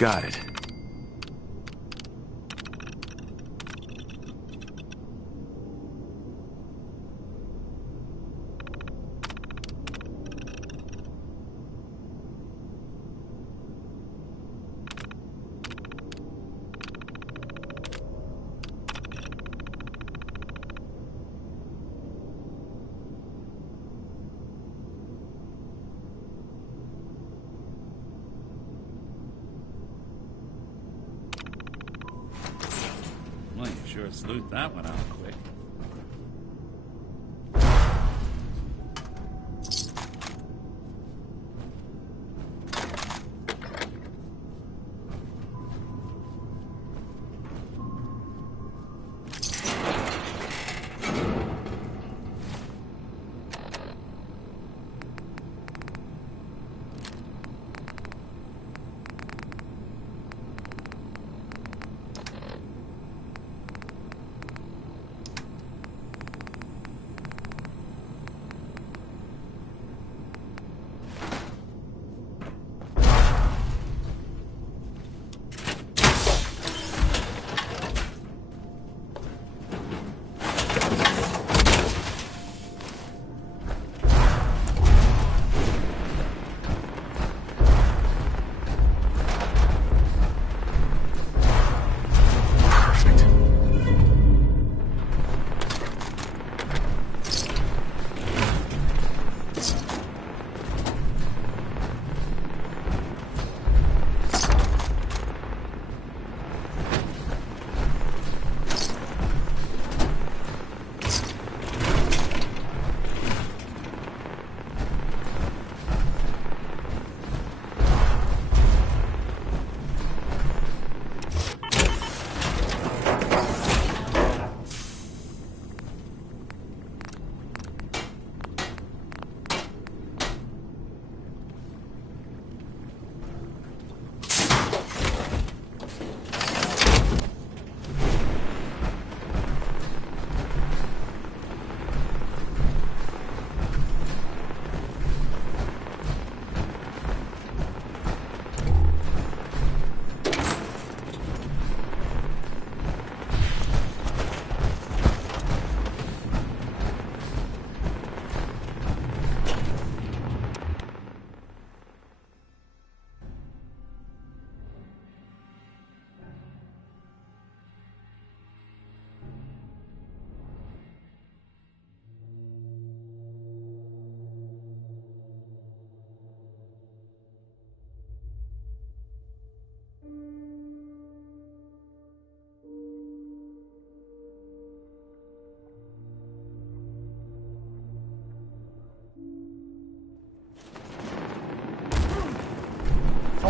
Got it. Well, you sure sleuthed that one out quick.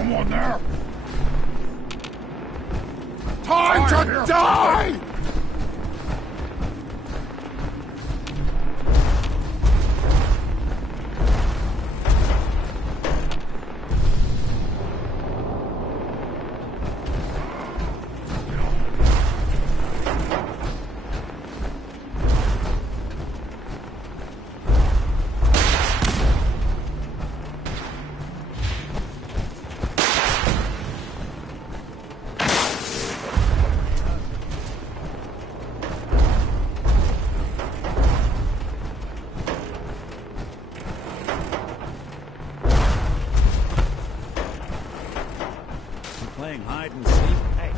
Someone there? Time to die! Playing hide and seek. Hey.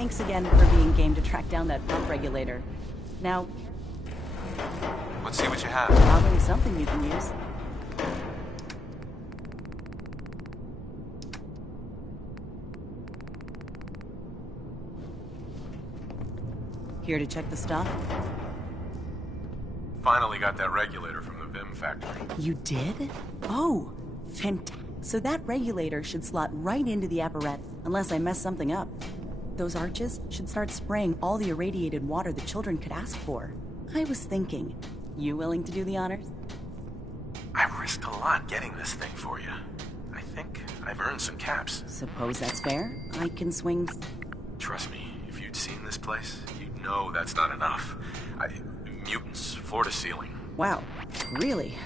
Thanks again for being game to track down that pump regulator. Now, Let's see what you have. probably something you can use. Here to check the stock? Finally got that regulator from the Vim factory. You did? Oh, fantastic. So that regulator should slot right into the apparatus, unless I mess something up. Those arches should start spraying all the irradiated water the children could ask for. I was thinking, you willing to do the honors? I risked a lot getting this thing for you. I think I've earned some caps. Suppose that's fair. I can swing... Trust me, if you'd seen this place, you'd know that's not enough. Mutants, floor to ceiling. Wow, really?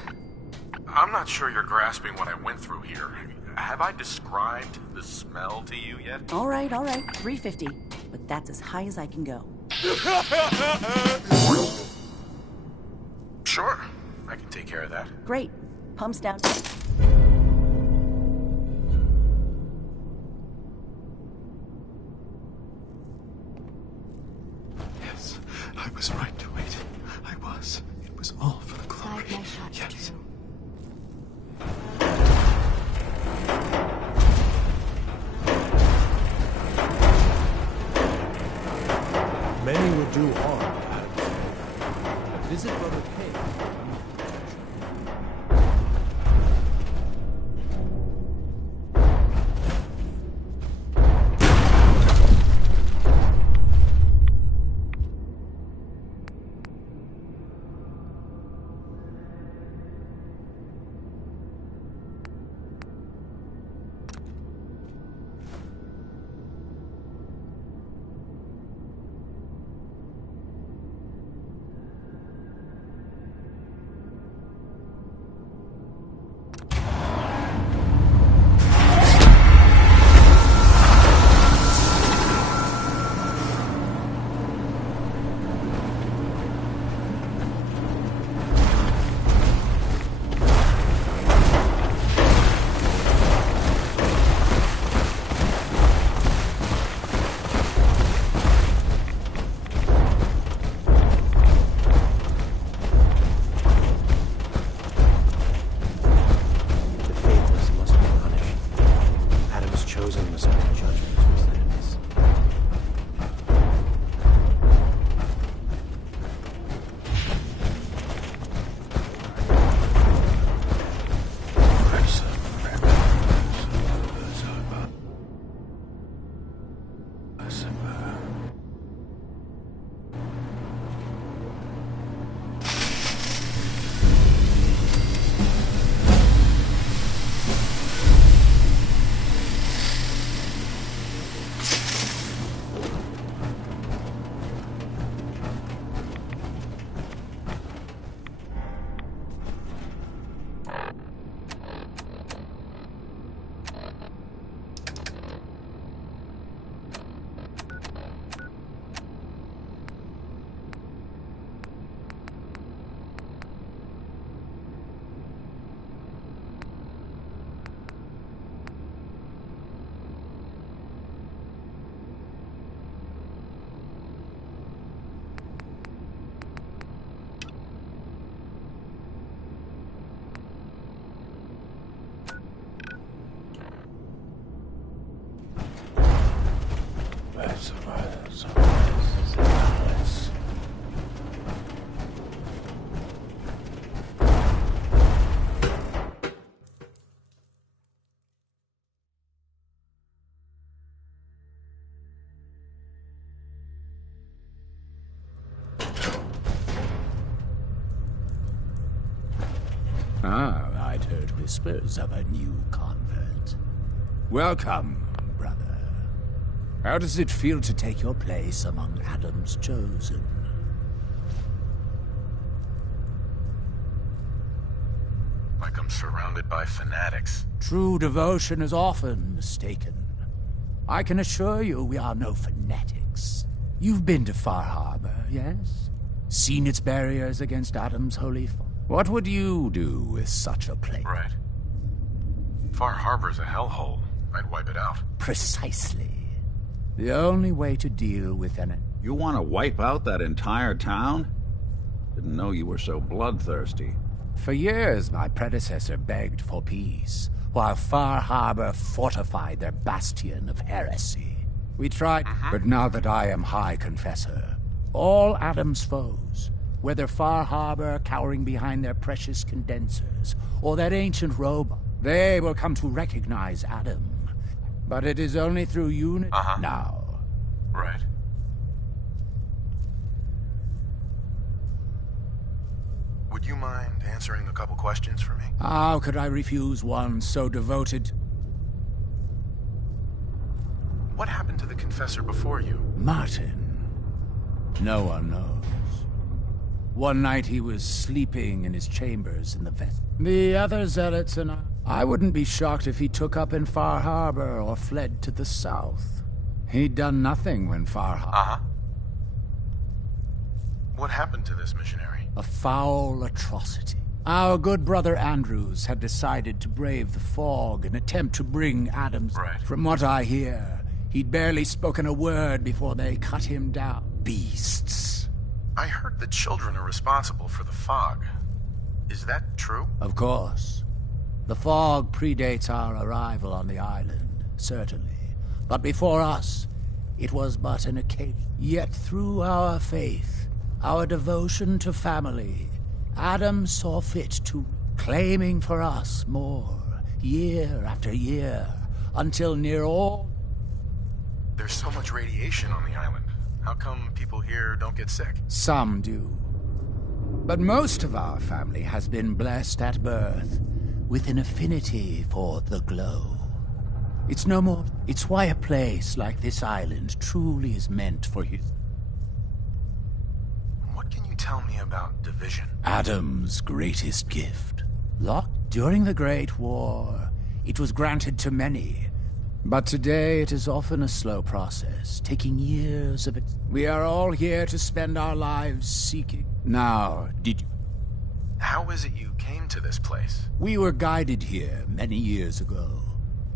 I'm not sure you're grasping what I went through here. Have I described the smell to you yet? All right, 350. But that's as high as I can go. Sure, I can take care of that. Great. Pumps down. Yes, I was right to wait. I was. It was all for the glory. Side my shot Yes. too. Many would do harm, but visit Brother Pig. Ah, I'd heard whispers of a new convert. Welcome, brother. How does it feel to take your place among Adam's chosen? Like I'm surrounded by fanatics. True devotion is often mistaken. I can assure you we are no fanatics. You've been to Far Harbor, yes? Seen its barriers against Adam's holy fire? What would you do with such a place? Right. Far Harbor's a hellhole. I'd wipe it out. Precisely. The only way to deal with an... You want to wipe out that entire town? Didn't know you were so bloodthirsty. For years, my predecessor begged for peace, while Far Harbor fortified their bastion of heresy. We tried, but now that I am High Confessor, all Adam's foes, whether Far Harbor cowering behind their precious condensers, or that ancient robot, they will come to recognize Adam. But it is only through unity now. Right. Would you mind answering a couple questions for me? How could I refuse one so devoted? What happened to the Confessor before you? Martin. No one knows. One night he was sleeping in his chambers in the vest. The other zealots and I wouldn't be shocked if he took up in Far Harbor or fled to the south. He'd done nothing when Far Harbor... Uh-huh. What happened to this missionary? A foul atrocity. Our good brother Andrews had decided to brave the fog and attempt to bring Adams... Right. From what I hear, he'd barely spoken a word before they cut him down. Beasts. I heard the children are responsible for the fog. Is that true? Of course. The fog predates our arrival on the island, certainly. But before us, it was but an occasion. Yet through our faith, our devotion to family, Adam saw fit to claiming for us more, year after year, until near all... There's so much radiation on the island. How come people here don't get sick? Some do. But most of our family has been blessed at birth with an affinity for the glow. It's no more... It's why a place like this island truly is meant for you. What can you tell me about division? Adam's greatest gift. Locked during the Great War, it was granted to many. But today it is often a slow process, taking years of it. We are all here to spend our lives seeking. Now, did you... How is it you came to this place? We were guided here many years ago,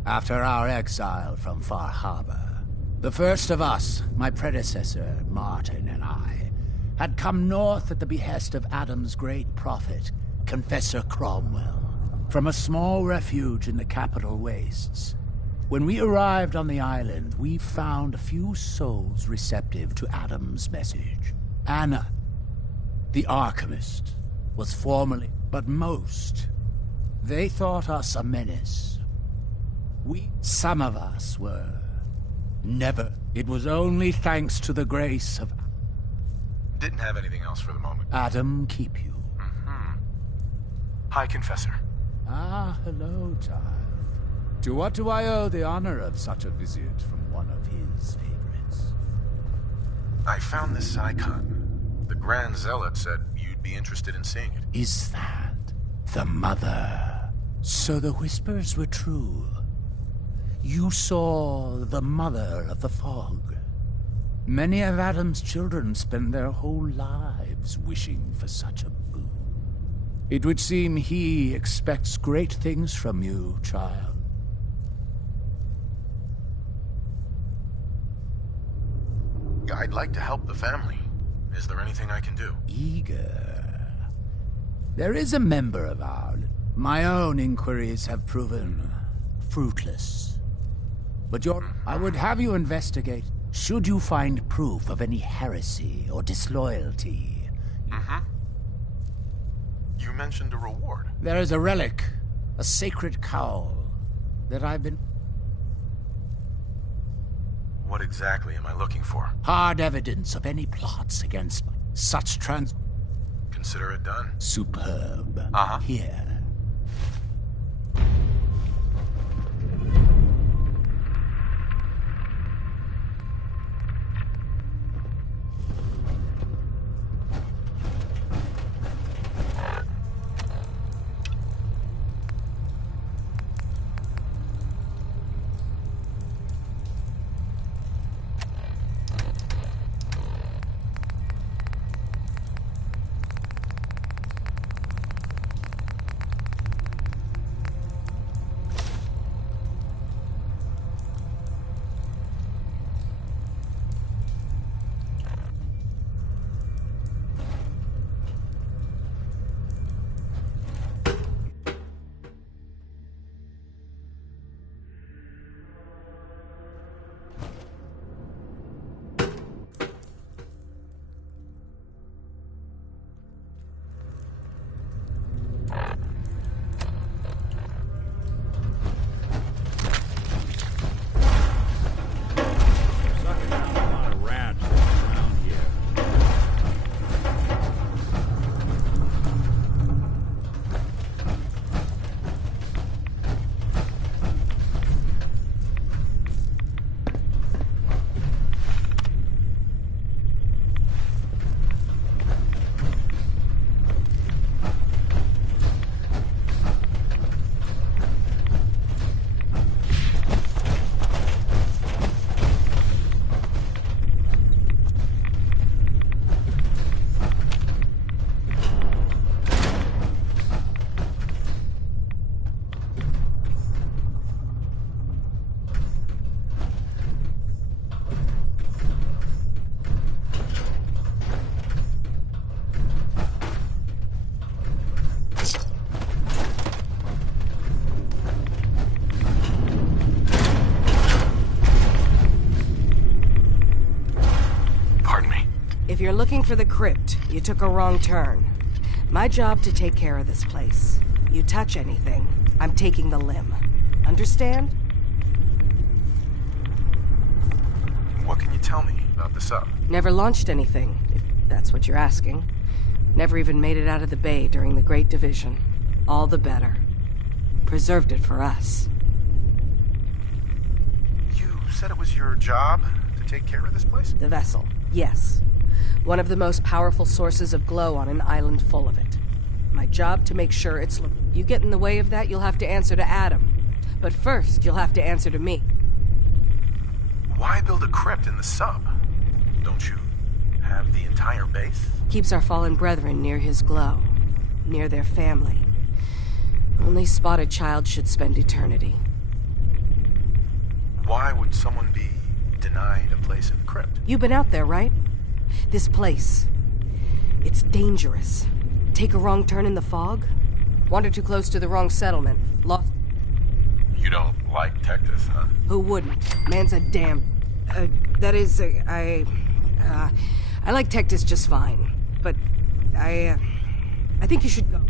after our exile from Far Harbor. The first of us, my predecessor, Martin, and I, had come north at the behest of Adam's great prophet, Confessor Cromwell, from a small refuge in the capital wastes. When we arrived on the island, we found a few souls receptive to Adam's message. Anna, the Archimist, was formerly, but most, they thought us a menace. Some of us were. Never. It was only thanks to the grace of... Didn't have anything else for the moment. Adam keep you. Hi, Confessor. Ah, hello, child. To what do I owe the honor of such a visit from one of his favorites? I found this icon. The Grand Zealot said you'd be interested in seeing it. Is that the mother? So the whispers were true. You saw the mother of the fog. Many of Adam's children spend their whole lives wishing for such a boon. It would seem he expects great things from you, child. I'd like to help the family. Is there anything I can do? Eager. There is a member of ours. My own inquiries have proven fruitless. But I would have you investigate. Should you find proof of any heresy or disloyalty? You mentioned a reward. There is a relic, a sacred cowl, that I've been... What exactly am I looking for? Hard evidence of any plots against such Consider it done. Superb. Here. If you're looking for the crypt, you took a wrong turn. My job to take care of this place. You touch anything, I'm taking the limb. Understand? What can you tell me about the sub? Never launched anything, if that's what you're asking. Never even made it out of the bay during the Great Division. All the better. Preserved it for us. You said it was your job to take care of this place? The vessel, yes. One of the most powerful sources of glow on an island full of it. My job to make sure it's... You get in the way of that, you'll have to answer to Adam. But first, you'll have to answer to me. Why build a crypt in the sub? Don't you have the entire base? Keeps our fallen brethren near his glow. Near their family. Only spotted child should spend eternity. Why would someone be denied a place in the crypt? You've been out there, right? This place. It's dangerous. Take a wrong turn in the fog? Wander too close to the wrong settlement. Lost... You don't like Tectus, huh? Who wouldn't? Man's a damn... that is, I like Tectus just fine. But, I think you should go.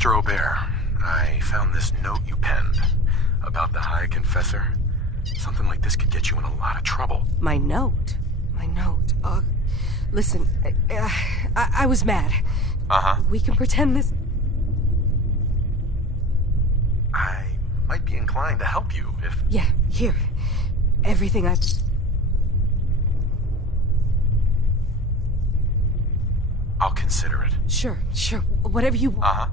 Sister Aubert, I found this note you penned about the High Confessor. Something like this could get you in a lot of trouble. My note? My note? Listen, I was mad. Uh-huh. We can pretend this... I might be inclined to help you if... Yeah, here. Everything I... I'll consider it. Sure. Whatever you want. Uh-huh.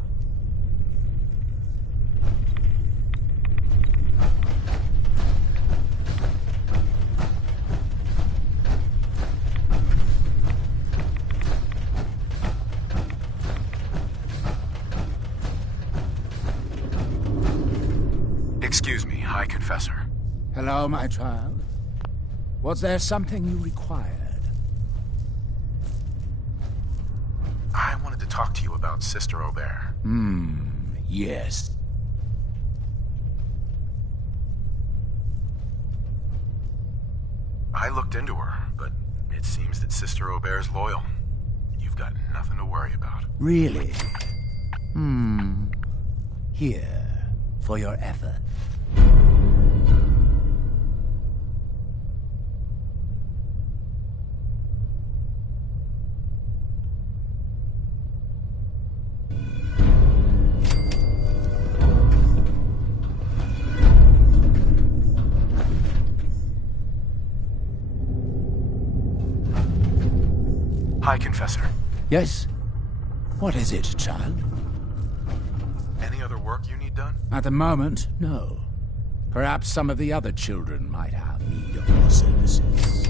Excuse me, High Confessor. Hello, my child. Was there something you required? I wanted to talk to you about Sister Aubert. Yes. I looked into her, but it seems that Sister Aubert's loyal. You've got nothing to worry about. Really? Here, for your effort. High Confessor. Yes? What is it, child? Any other work you need done? At the moment, no. Perhaps some of the other children might have need of your services.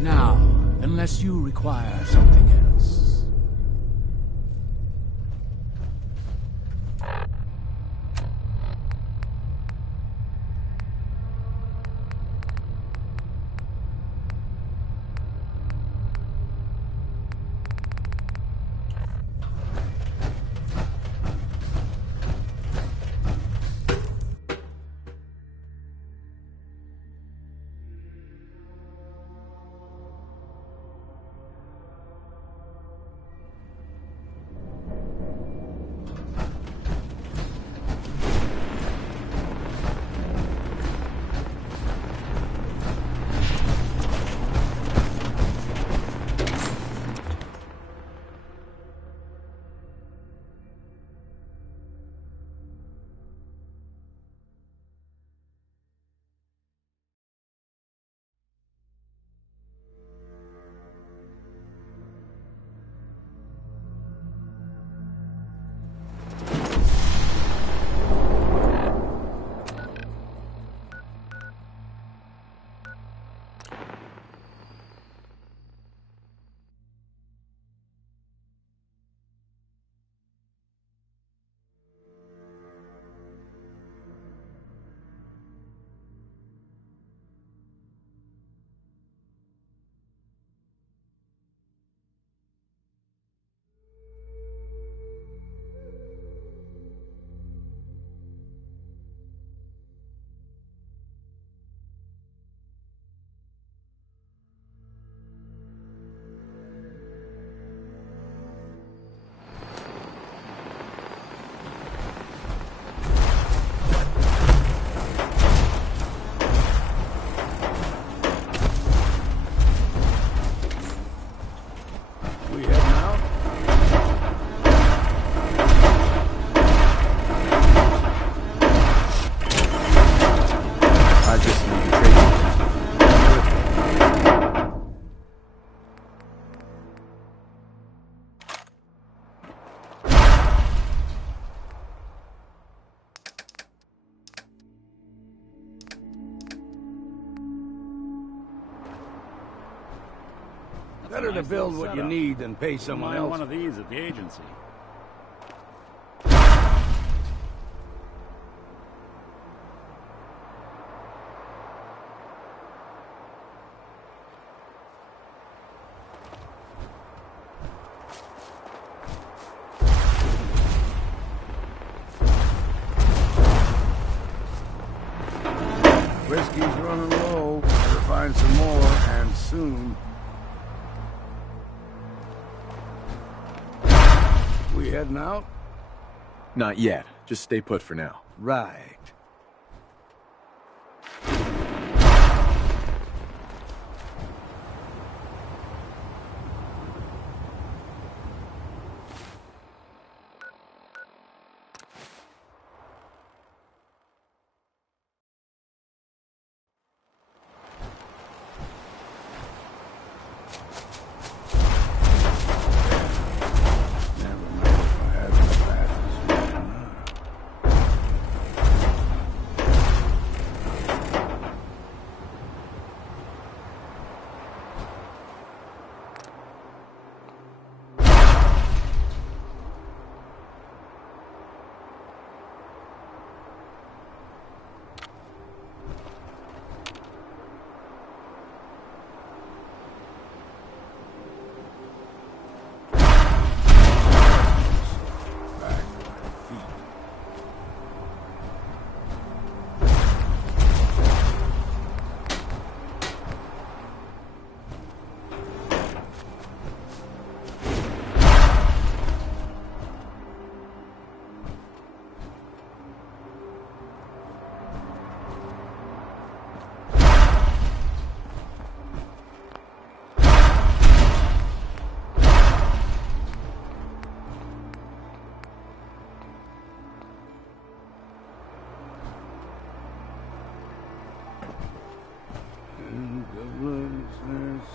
Now, unless you require something else. Better to build what you need than pay someone else. One of these at the agency. Whiskey's running low. Better find some more, and soon. We heading out? Not yet. Just stay put for now. Right.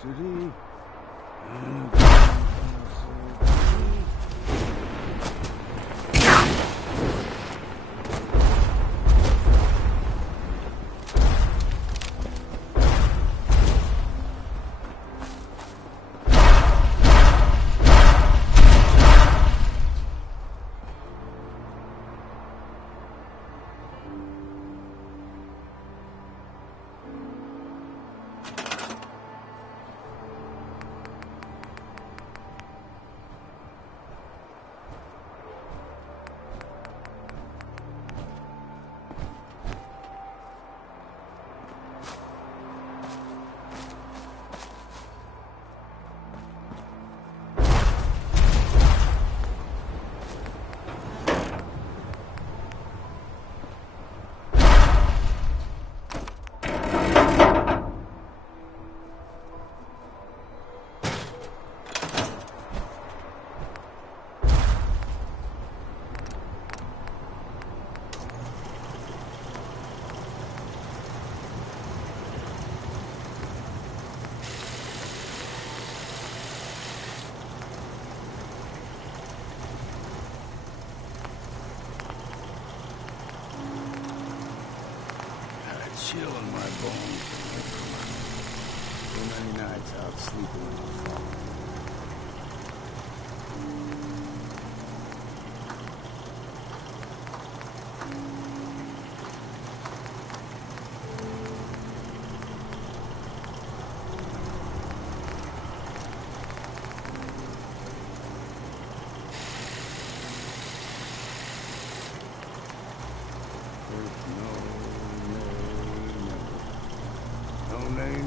City. Chill in my bones. Too many nights out sleeping in the fog.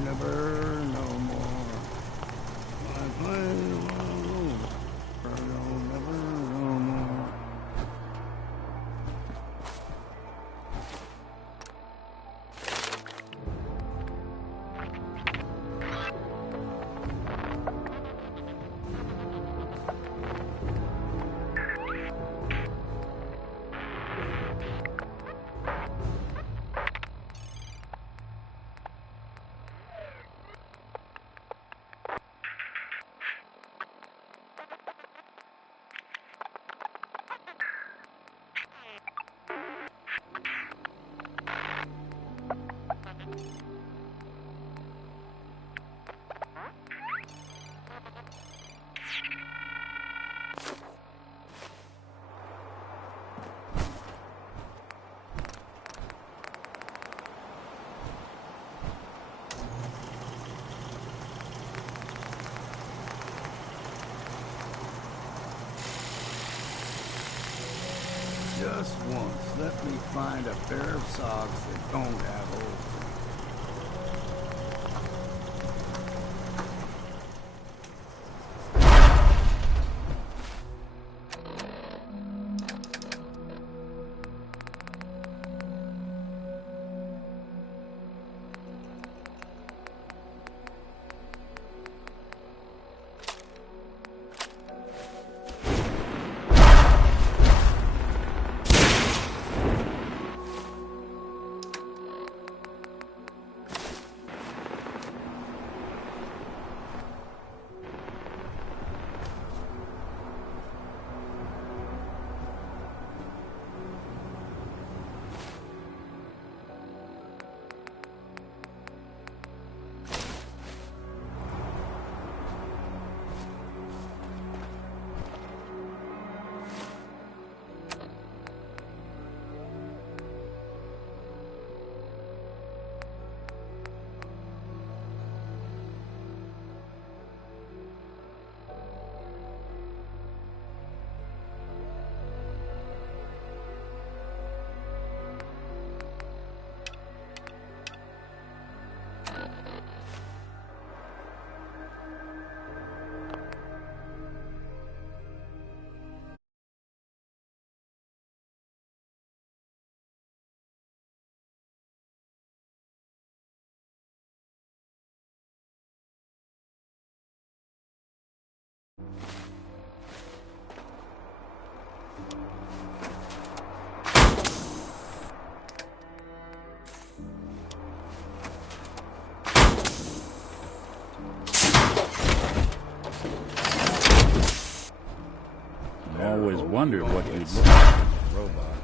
Never, no more. My plane will never, no more. Just once, let me find a pair of socks that don't have holes. always wondered what you'd look like as a robot.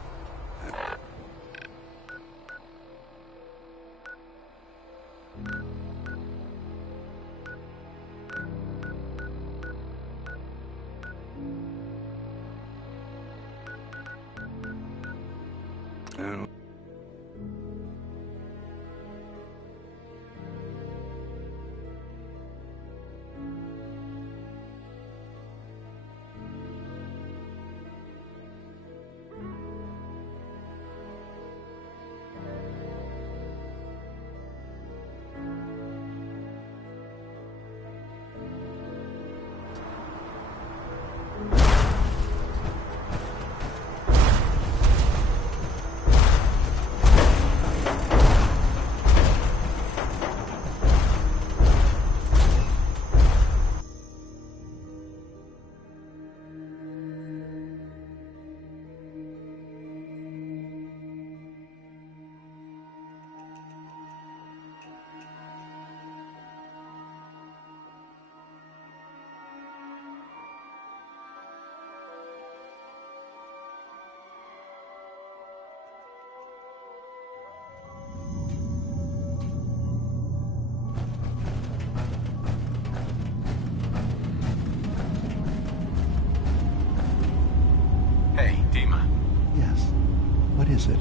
What is it?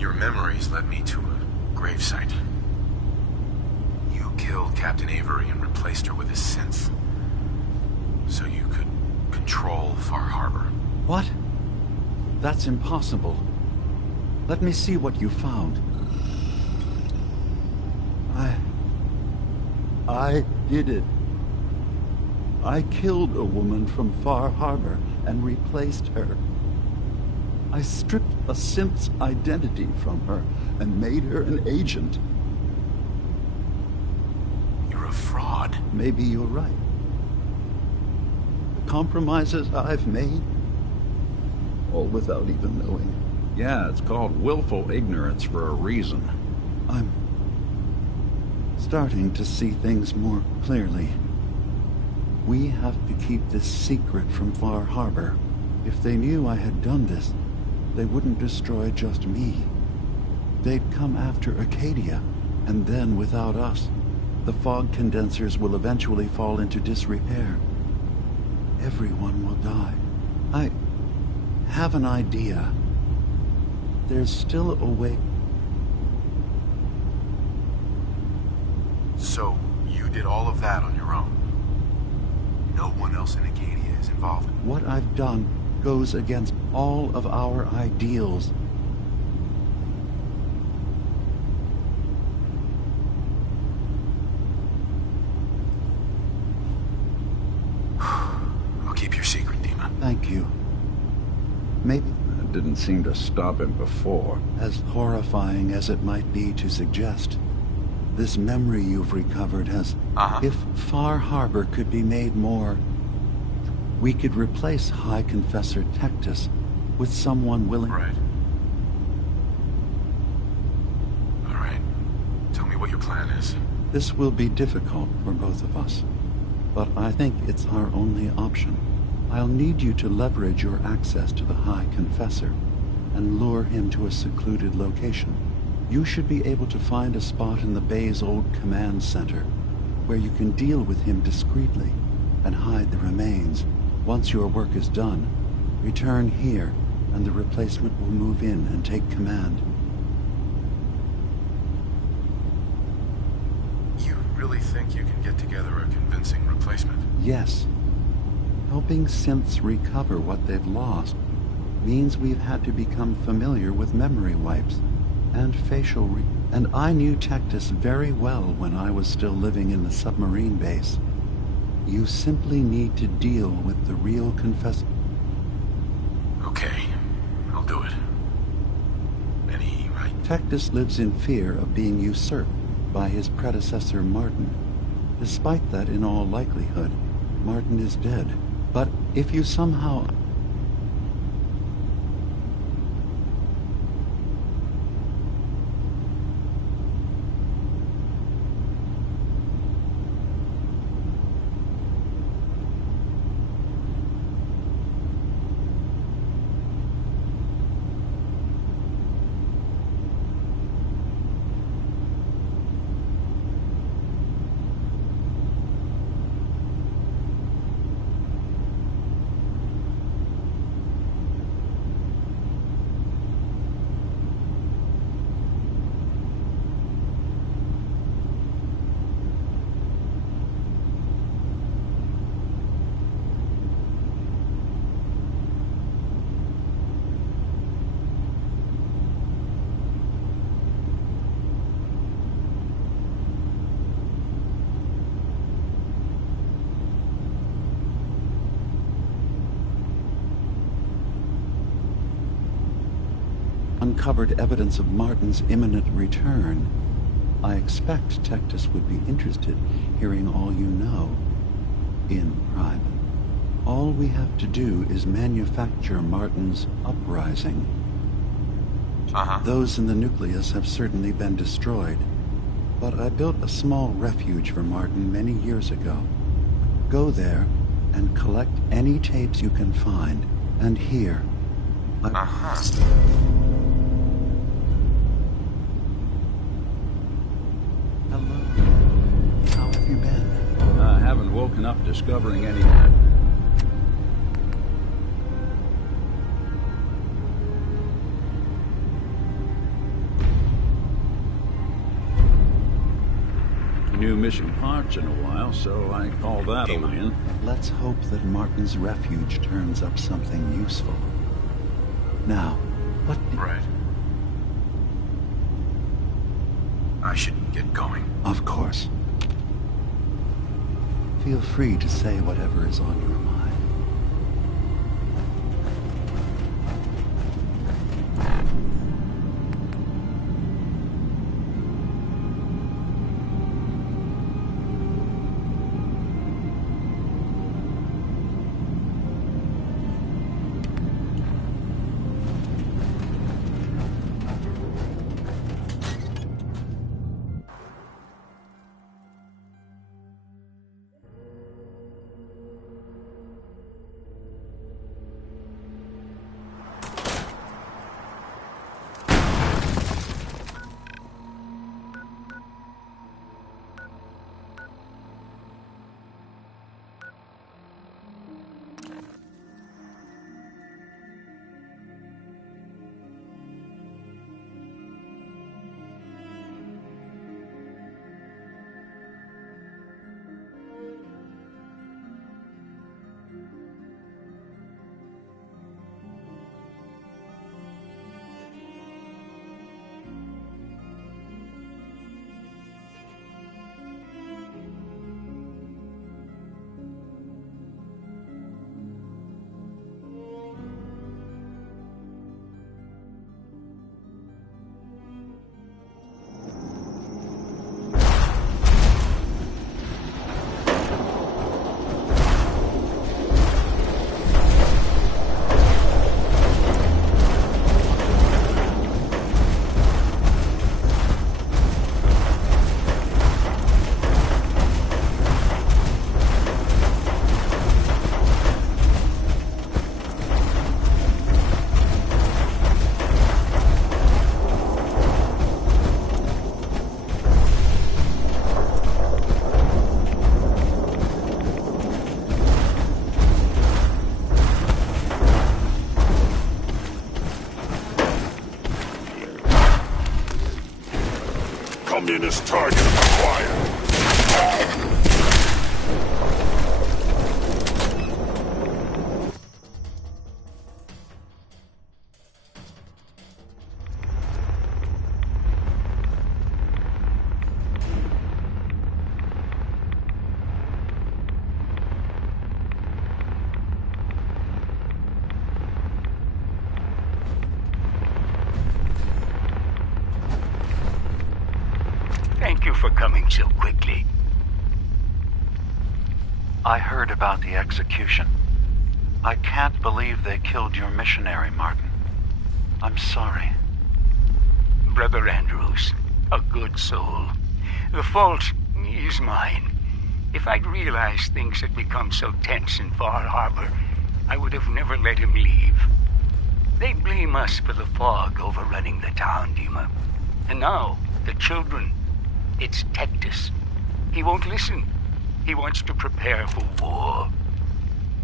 Your memories led me to a gravesite. You killed Captain Avery and replaced her with his synth, so you could control Far Harbor. What? That's impossible. Let me see what you found. I did it. I killed a woman from Far Harbor and replaced her. I stripped a synth's identity from her and made her an agent. You're a fraud. Maybe you're right. The compromises I've made, all without even knowing. Yeah, it's called willful ignorance for a reason. I'm starting to see things more clearly. We have to keep this secret from Far Harbor. If they knew I had done this, they wouldn't destroy just me. They'd come after Acadia, and then without us, the fog condensers will eventually fall into disrepair. Everyone will die. I have an idea. There's still a way. So, you did all of that on your own? No one else in Acadia is involved? What I've done goes against all of our ideals. I'll keep your secret, Dima. Thank you. Maybe It didn't seem to stop him before. as horrifying as it might be to suggest, this memory you've recovered has... If Far Harbor could be made more, we could replace High Confessor Tectus with someone willing... Right. All right. Tell me what your plan is. This will be difficult for both of us, but I think it's our only option. I'll need you to leverage your access to the High Confessor and lure him to a secluded location. You should be able to find a spot in the Bay's old command center where you can deal with him discreetly and hide the remains. Once your work is done, return here and the replacement will move in and take command. You really think you can get together a convincing replacement? Yes. Helping synths recover what they've lost means we've had to become familiar with memory wipes and and I knew Tectus very well when I was still living in the submarine base. You simply need to deal with the real confessor. Okay, I'll do it. Any right? Tectus lives in fear of being usurped by his predecessor Martin. Despite that, in all likelihood, Martin is dead. But if you somehow... uncovered evidence of Martin's imminent return. I expect Tectus would be interested hearing all you know in private. All we have to do is manufacture Martin's uprising. Those in the nucleus have certainly been destroyed, but I built a small refuge for Martin many years ago. Go there and collect any tapes you can find, and here. Hello. How have you been? I haven't woken up discovering any... new missing parts in a while, so I called that a win. Let's hope that Martin's refuge turns up something useful. Now, what... Right. I should get going. Of course. Feel free to say whatever is on your mind. Communist target acquired. Thank you for coming so quickly. I heard about the execution. I can't believe they killed your missionary, Martin. I'm sorry. Brother Andrews, a good soul. The fault is mine. If I'd realized things had become so tense in Far Harbor, I would have never let him leave. They blame us for the fog overrunning the town, Dima. And now, the children. It's Tectus. He won't listen. He wants to prepare for war.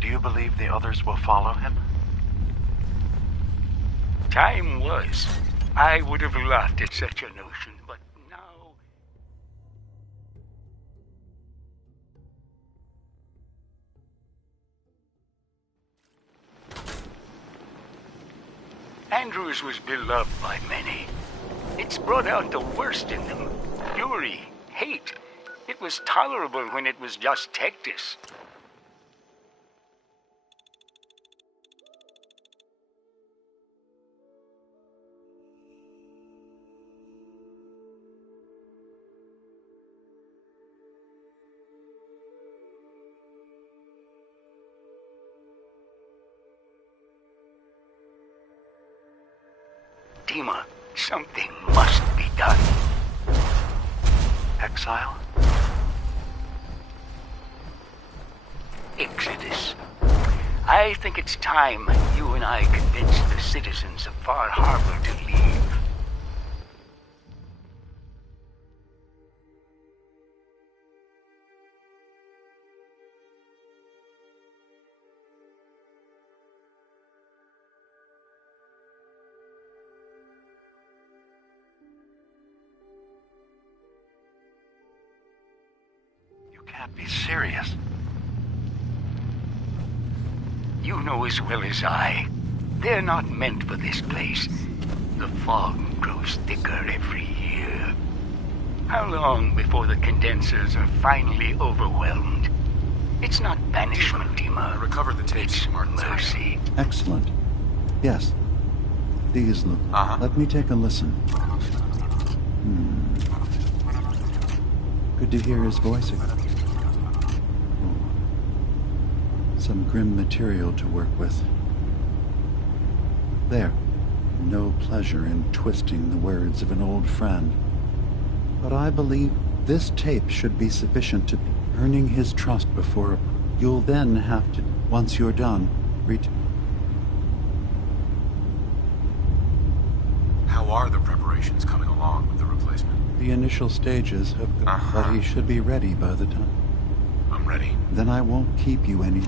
Do you believe the others will follow him? Time was. I would have laughed at such a notion, but now... Andrews was beloved by many. It's brought out the worst in them. Fury, hate. It was tolerable when it was just Tectus. Dima, something must be done. Exile? Exodus. I think it's time you and I convince the citizens of Far Harbor to leave. You can't be serious. You know as well as I, they're not meant for this place. The fog grows thicker every year. How long before the condensers are finally overwhelmed? It's not banishment, Dima. I recovered the tapes It's from Martin's mercy. Excellent. Yes. These look. Let me take a listen. Good to hear his voice again. Some grim material to work with. There. No pleasure in twisting the words of an old friend. But I believe this tape should be sufficient to earning his trust before you'll then have to, once you're done, How are the preparations coming along with the replacement? The initial stages have gone, but he should be ready by the time. I'm ready. Then I won't keep you any...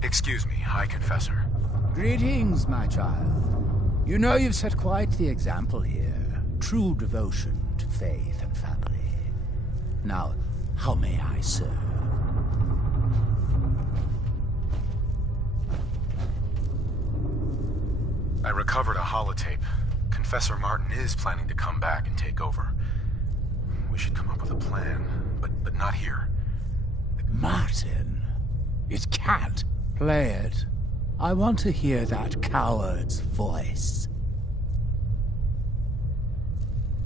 Excuse me, High Confessor. Greetings, my child. You know you've set quite the example here. True devotion to faith and family. Now, how may I serve? I recovered a holotape. Confessor Martin is planning to come back and take over. We should come up with a plan, but not here. Martin? It can't. Play it. I want to hear that coward's voice.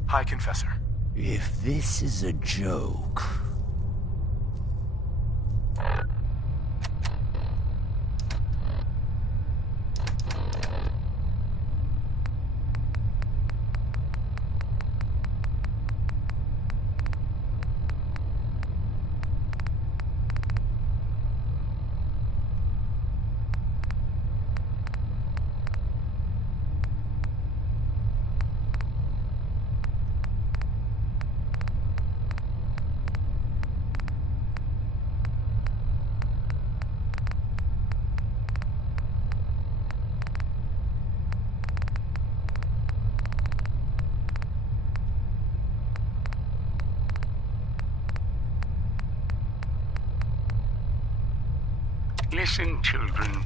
High Confessor. If this is a joke... Listen, children.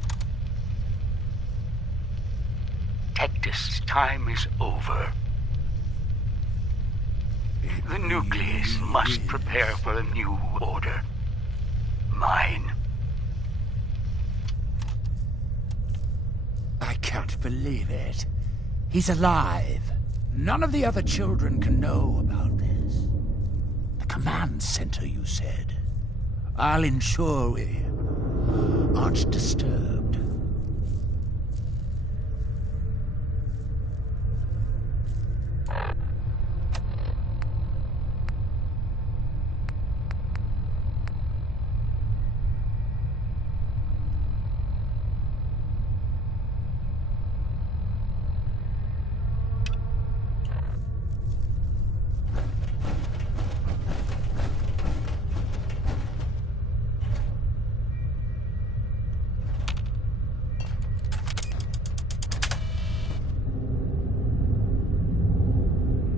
Tectus, time is over. The nucleus must prepare for a new order. Mine. I can't believe it. He's alive. None of the other children can know about this. The command center, you said. I'll ensure we aren't disturbed.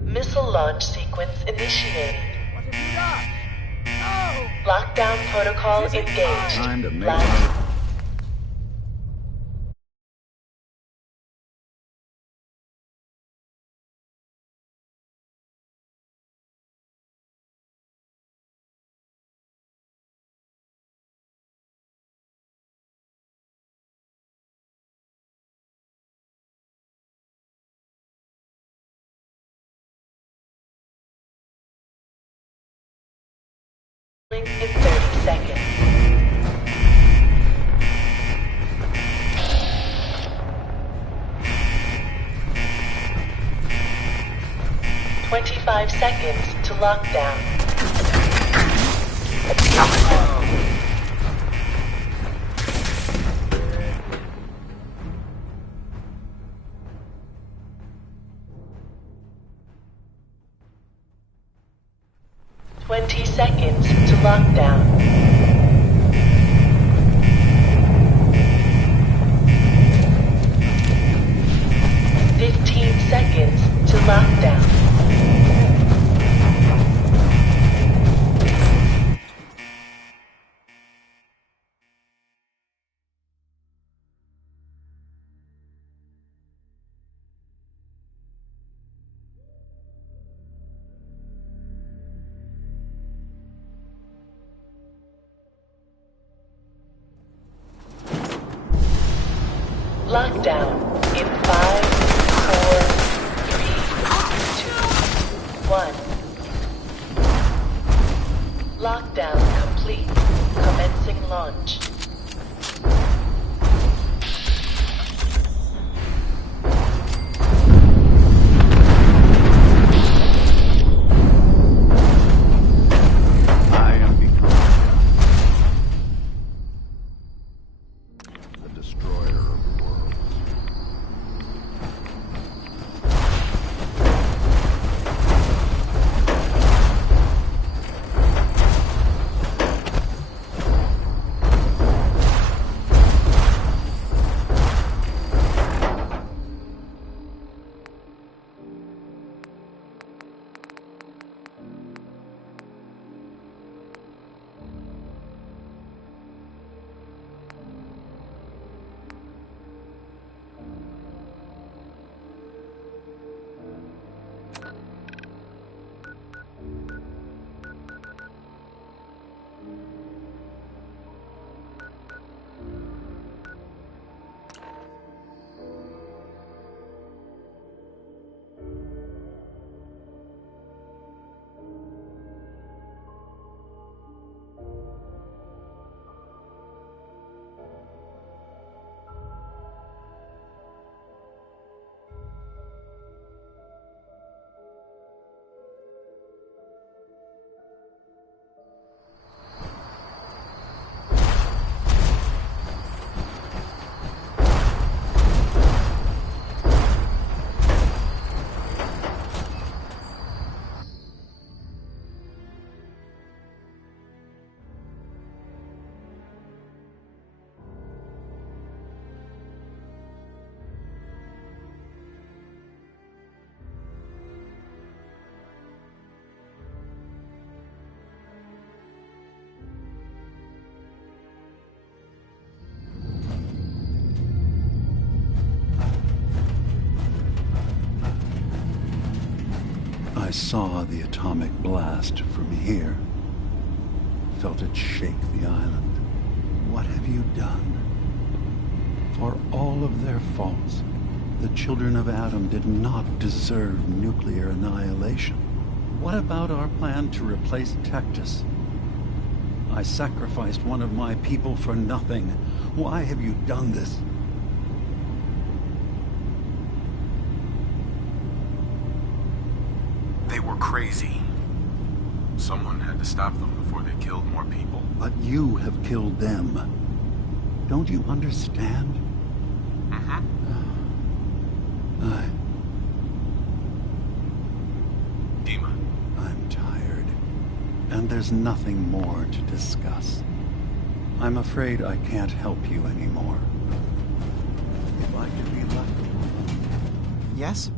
Missile launch sequence initiated. What have you done? No! Lockdown protocol engaged. Time to make Last. In 30 seconds. "25 seconds to lockdown." "20 seconds to lockdown." "15 seconds to lockdown." Lockdown in 5, 4, 3, 2, 1. Lockdown complete. Commencing launch. I am becoming the destroyer of worlds. saw the atomic blast from here. Felt it shake the island. What have you done? For all of their faults, the children of Adam did not deserve nuclear annihilation. What about our plan to replace Tectus? I sacrificed one of my people for nothing. Why have you done this? They were crazy. Someone had to stop them before they killed more people. But you have killed them. Don't you understand? Dima. I'm tired. And there's nothing more to discuss. I'm afraid I can't help you anymore. If I could be left alone... Yes?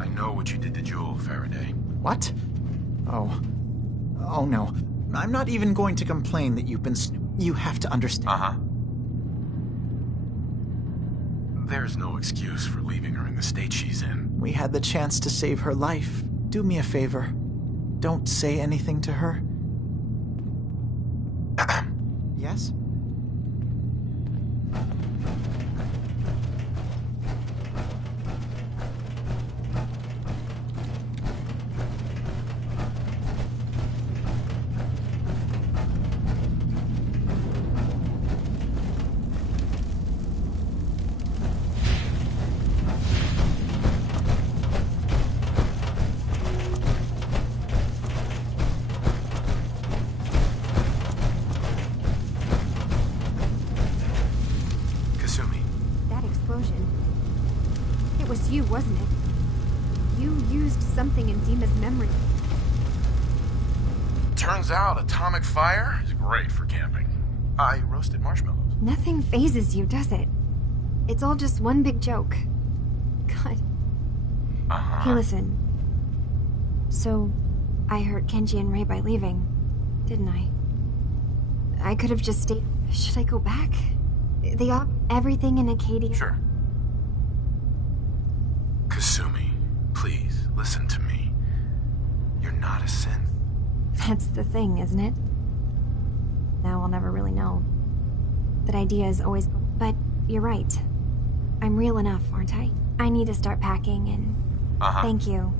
I know what you did to Jewel, Faraday. What? Oh. Oh no. I'm not even going to complain that you've been You have to understand. There's no excuse for leaving her in the state she's in. We had the chance to save her life. Do me a favor. Don't say anything to her. Yes? It was you, wasn't it? You used something in Dima's memory. Turns out atomic fire is great for camping. I roasted marshmallows. Nothing phases you, does it? It's all just one big joke. God. Hey, listen. So, I hurt Kenji and Ray by leaving, didn't I? I could have just stayed. Should I go back? They all... everything in Acadia... Sure. Kasumi, please, listen to me. You're not a synth. That's the thing, isn't it? Now I'll never really know. That idea is always... But you're right. I'm real enough, aren't I? I need to start packing and... Thank you.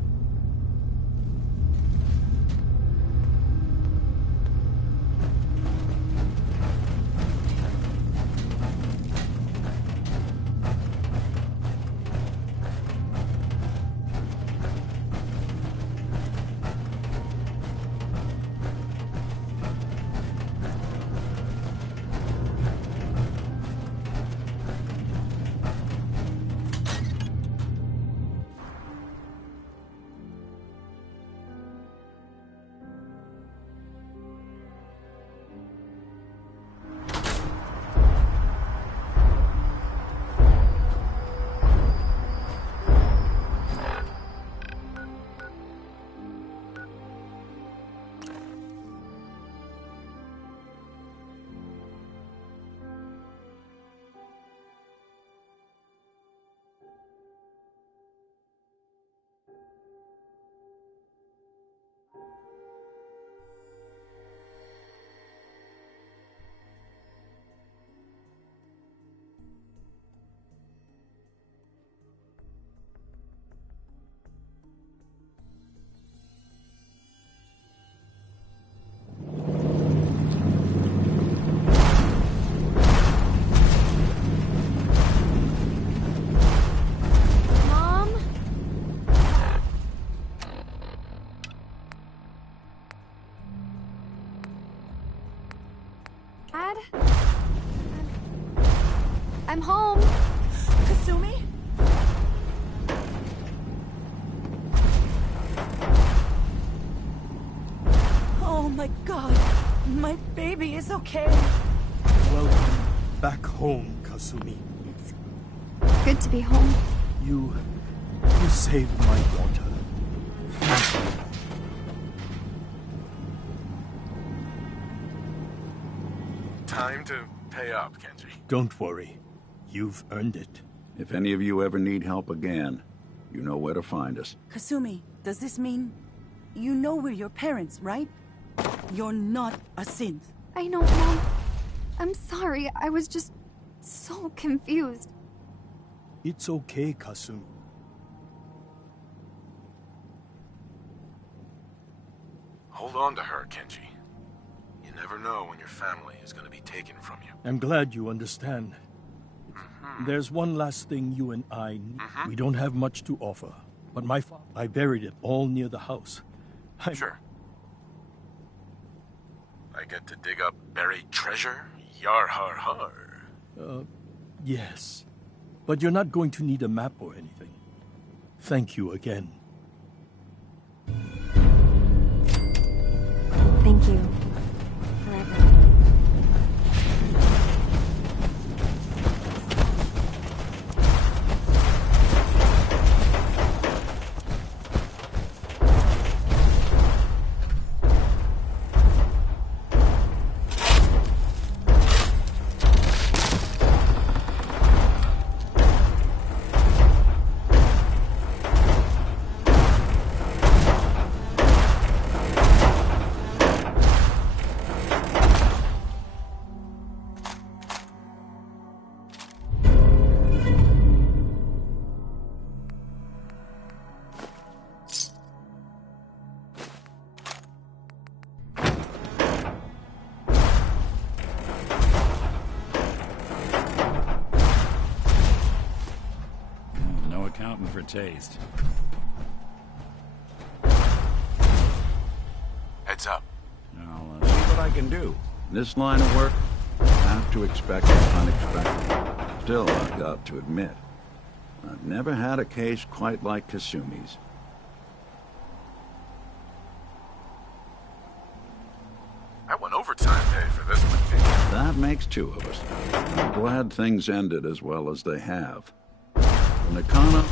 Dad? I'm home. Kasumi? Oh my god. My baby is okay. Welcome back home, Kasumi. It's good to be home. You saved my daughter. Thank you. Time to pay up, Kenji. Don't worry. You've earned it. If any of you ever need help again, you know where to find us. Kasumi, does this mean... You know we're your parents, right? You're not a synth. I know, Mom. I'm sorry, I was just so confused. It's okay, Kasumi. Hold on to her, Kenji. You never know when your family is going to be taken from you. I'm glad you understand. There's one last thing you and I need. We don't have much to offer, but I buried it all near the house. Sure. I get to dig up buried treasure? Yar har har. Yes. But you're not going to need a map or anything. Thank you again. Thank you. Forever. Accounting for taste. Heads up. I'll see what I can do. In this line of work, I have to expect the unexpected. Still, I've got to admit, I've never had a case quite like Kasumi's. I went overtime pay for this one, King. That makes two of us. I'm glad things ended as well as they have. Nakano.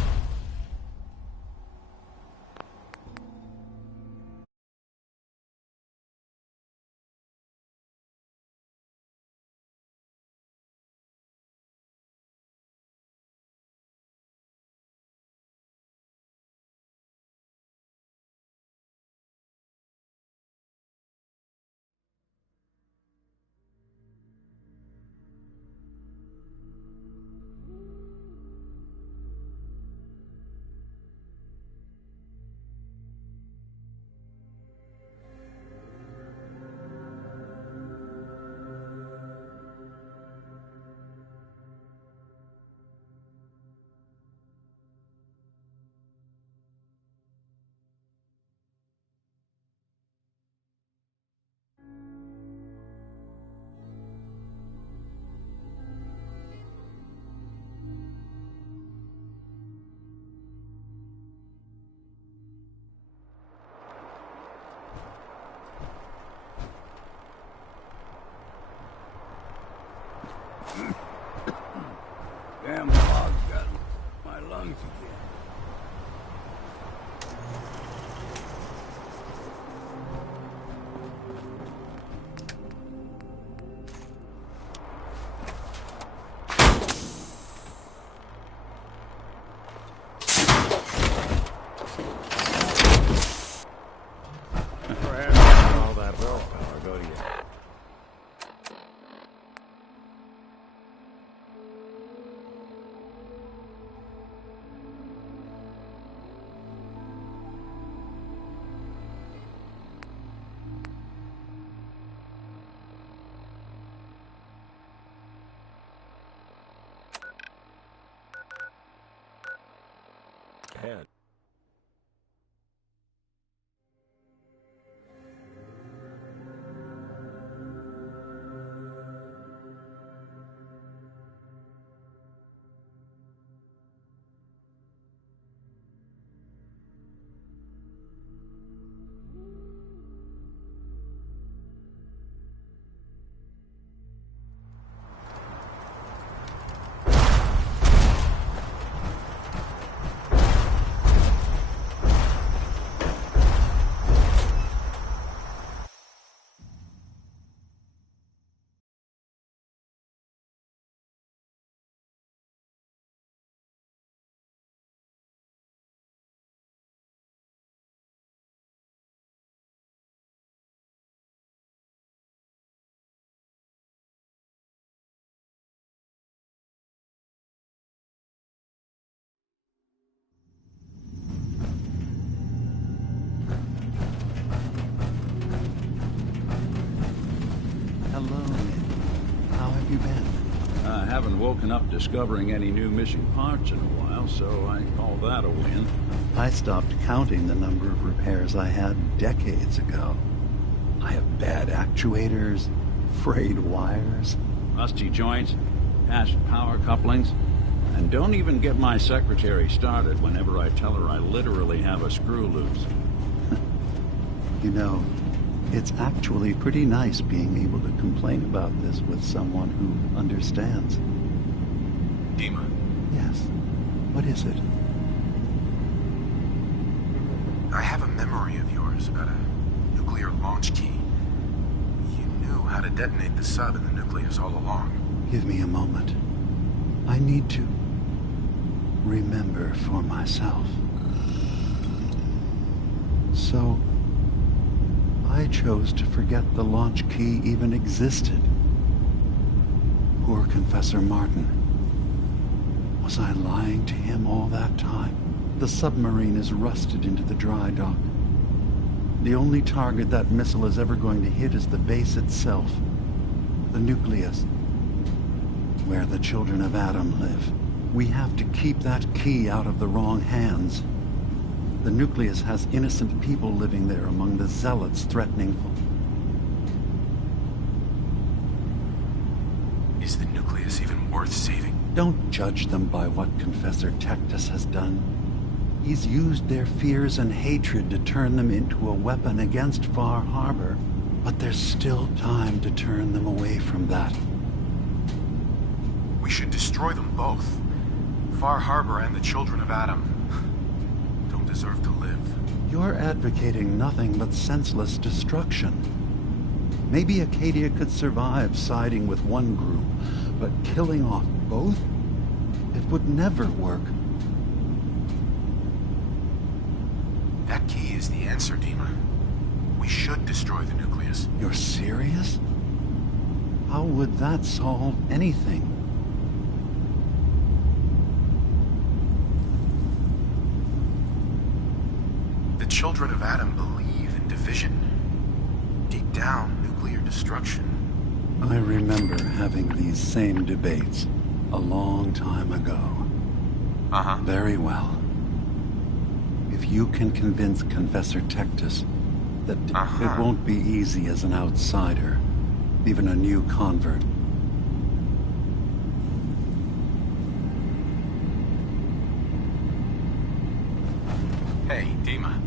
Damn fog's got my lungs again. All that willpower go to you. Hello, Nick. How have you been? I haven't woken up discovering any new missing parts in a while, so I call that a win. I stopped counting the number of repairs I had decades ago. I have bad actuators, frayed wires. Rusty joints, patched power couplings, and don't even get my secretary started whenever I tell her I literally have a screw loose. You know, it's actually pretty nice being able to complain about this with someone who understands. Dima. Yes. What is it? I have a memory of yours about a nuclear launch key. You knew how to detonate the sub in the nucleus all along. Give me a moment. I need to remember for myself. So, I chose to forget the launch key even existed. Poor Confessor Martin. Was I lying to him all that time? The submarine is rusted into the dry dock. The only target that missile is ever going to hit is the base itself. The nucleus. Where the children of Adam live. We have to keep that key out of the wrong hands. The nucleus has innocent people living there among the zealots threatening. Is the nucleus even worth saving? Don't judge them by what Confessor Tectus has done. He's used their fears and hatred to turn them into a weapon against Far Harbor. But there's still time to turn them away from that. We should destroy them both. Far Harbor and the children of Adam don't deserve to live. You're advocating nothing but senseless destruction. Maybe Acadia could survive siding with one group, but killing off both? It would never work. That key is the answer, Dima. We should destroy the nucleus. You're serious? How would that solve anything? The children of Adam believe in division. Deep down, nuclear destruction. I remember having these same debates a long time ago. Uh-huh. Very well. If you can convince Confessor Tectus that it won't be easy as an outsider, even a new convert. Hey, Dima.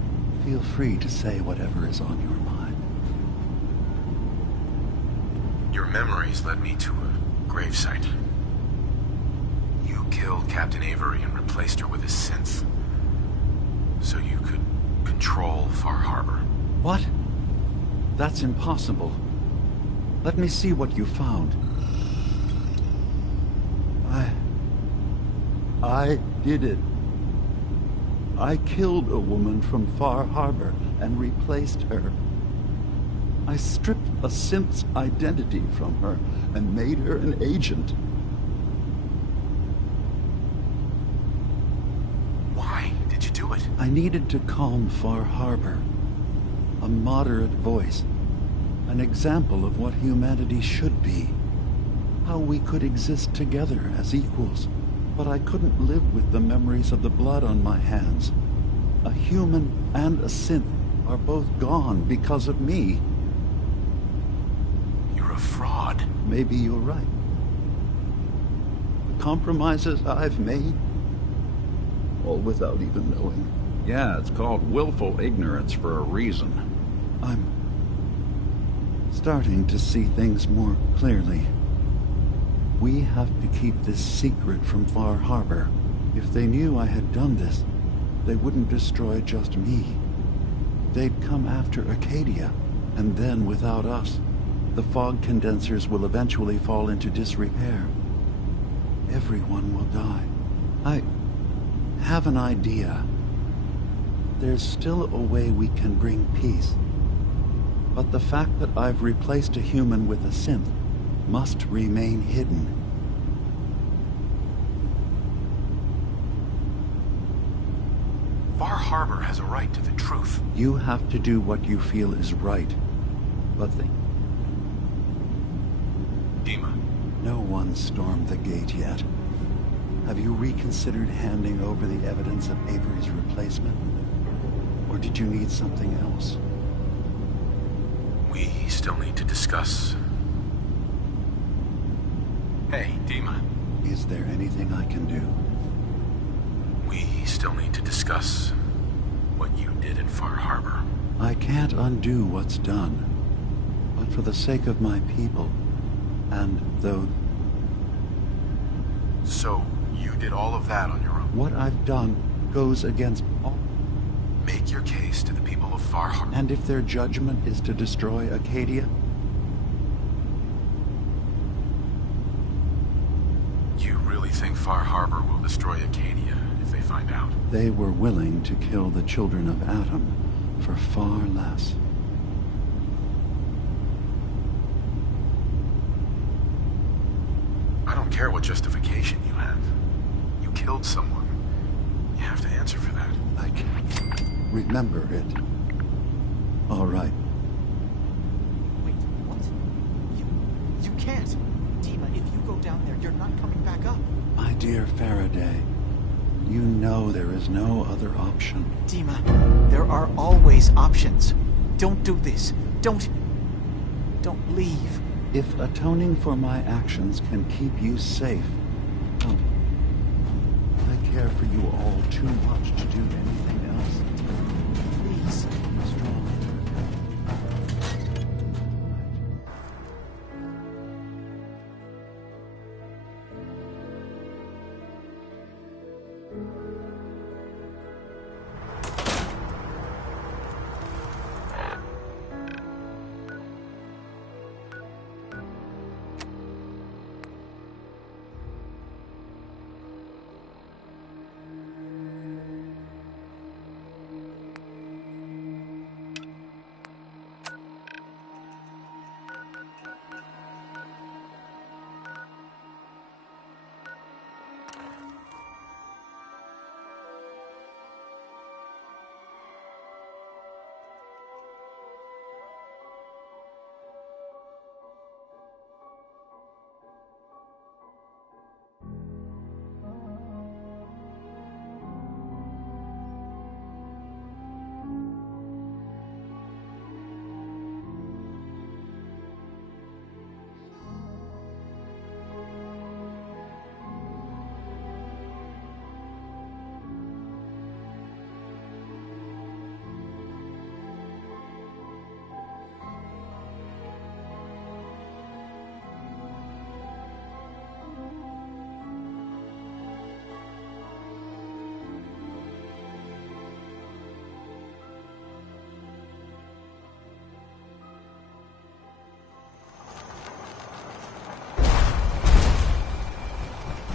Feel free to say whatever is on your mind. Your memories led me to a gravesite. You killed Captain Avery and replaced her with a synth. So you could control Far Harbor. What? That's impossible. Let me see what you found. I did it. I killed a woman from Far Harbor and replaced her. I stripped a synth's identity from her and made her an agent. Why did you do it? I needed to calm Far Harbor. A moderate voice. An example of what humanity should be. How we could exist together as equals. But I couldn't live with the memories of the blood on my hands. A human and a synth are both gone because of me. You're a fraud. Maybe you're right. The compromises I've made, all without even knowing. Yeah, it's called willful ignorance for a reason. I'm starting to see things more clearly. We have to keep this secret from Far Harbor. If they knew I had done this, they wouldn't destroy just me. They'd come after Acadia, and then without us, the fog condensers will eventually fall into disrepair. Everyone will die. I have an idea. There's still a way we can bring peace. But the fact that I've replaced a human with a synth must remain hidden. Far Harbor has a right to the truth. You have to do what you feel is right. But Dima. No one stormed the gate yet. Have you reconsidered handing over the evidence of Avery's replacement? Or did you need something else? We still need to discuss. Hey, Dima. Is there anything I can do? We still need to discuss what you did in Far Harbor. I can't undo what's done. But for the sake of my people, and though... So, you did all of that on your own? What I've done goes against all... Make your case to the people of Far Harbor. And if their judgment is to destroy Acadia? You really think Far Harbor will destroy Acadia if they find out? They were willing to kill the children of Adam for far less. I don't care what justification you have. You killed someone. You have to answer for that. I can't remember it. All right. Wait, what? You can't. Dima, if you go down there, you're not coming back up. My dear Faraday, you know there is no other option. Dima, there are always options. Don't do this. Don't leave. If atoning for my actions can keep you safe, I care for you all too much to do anything else. Please. Strong.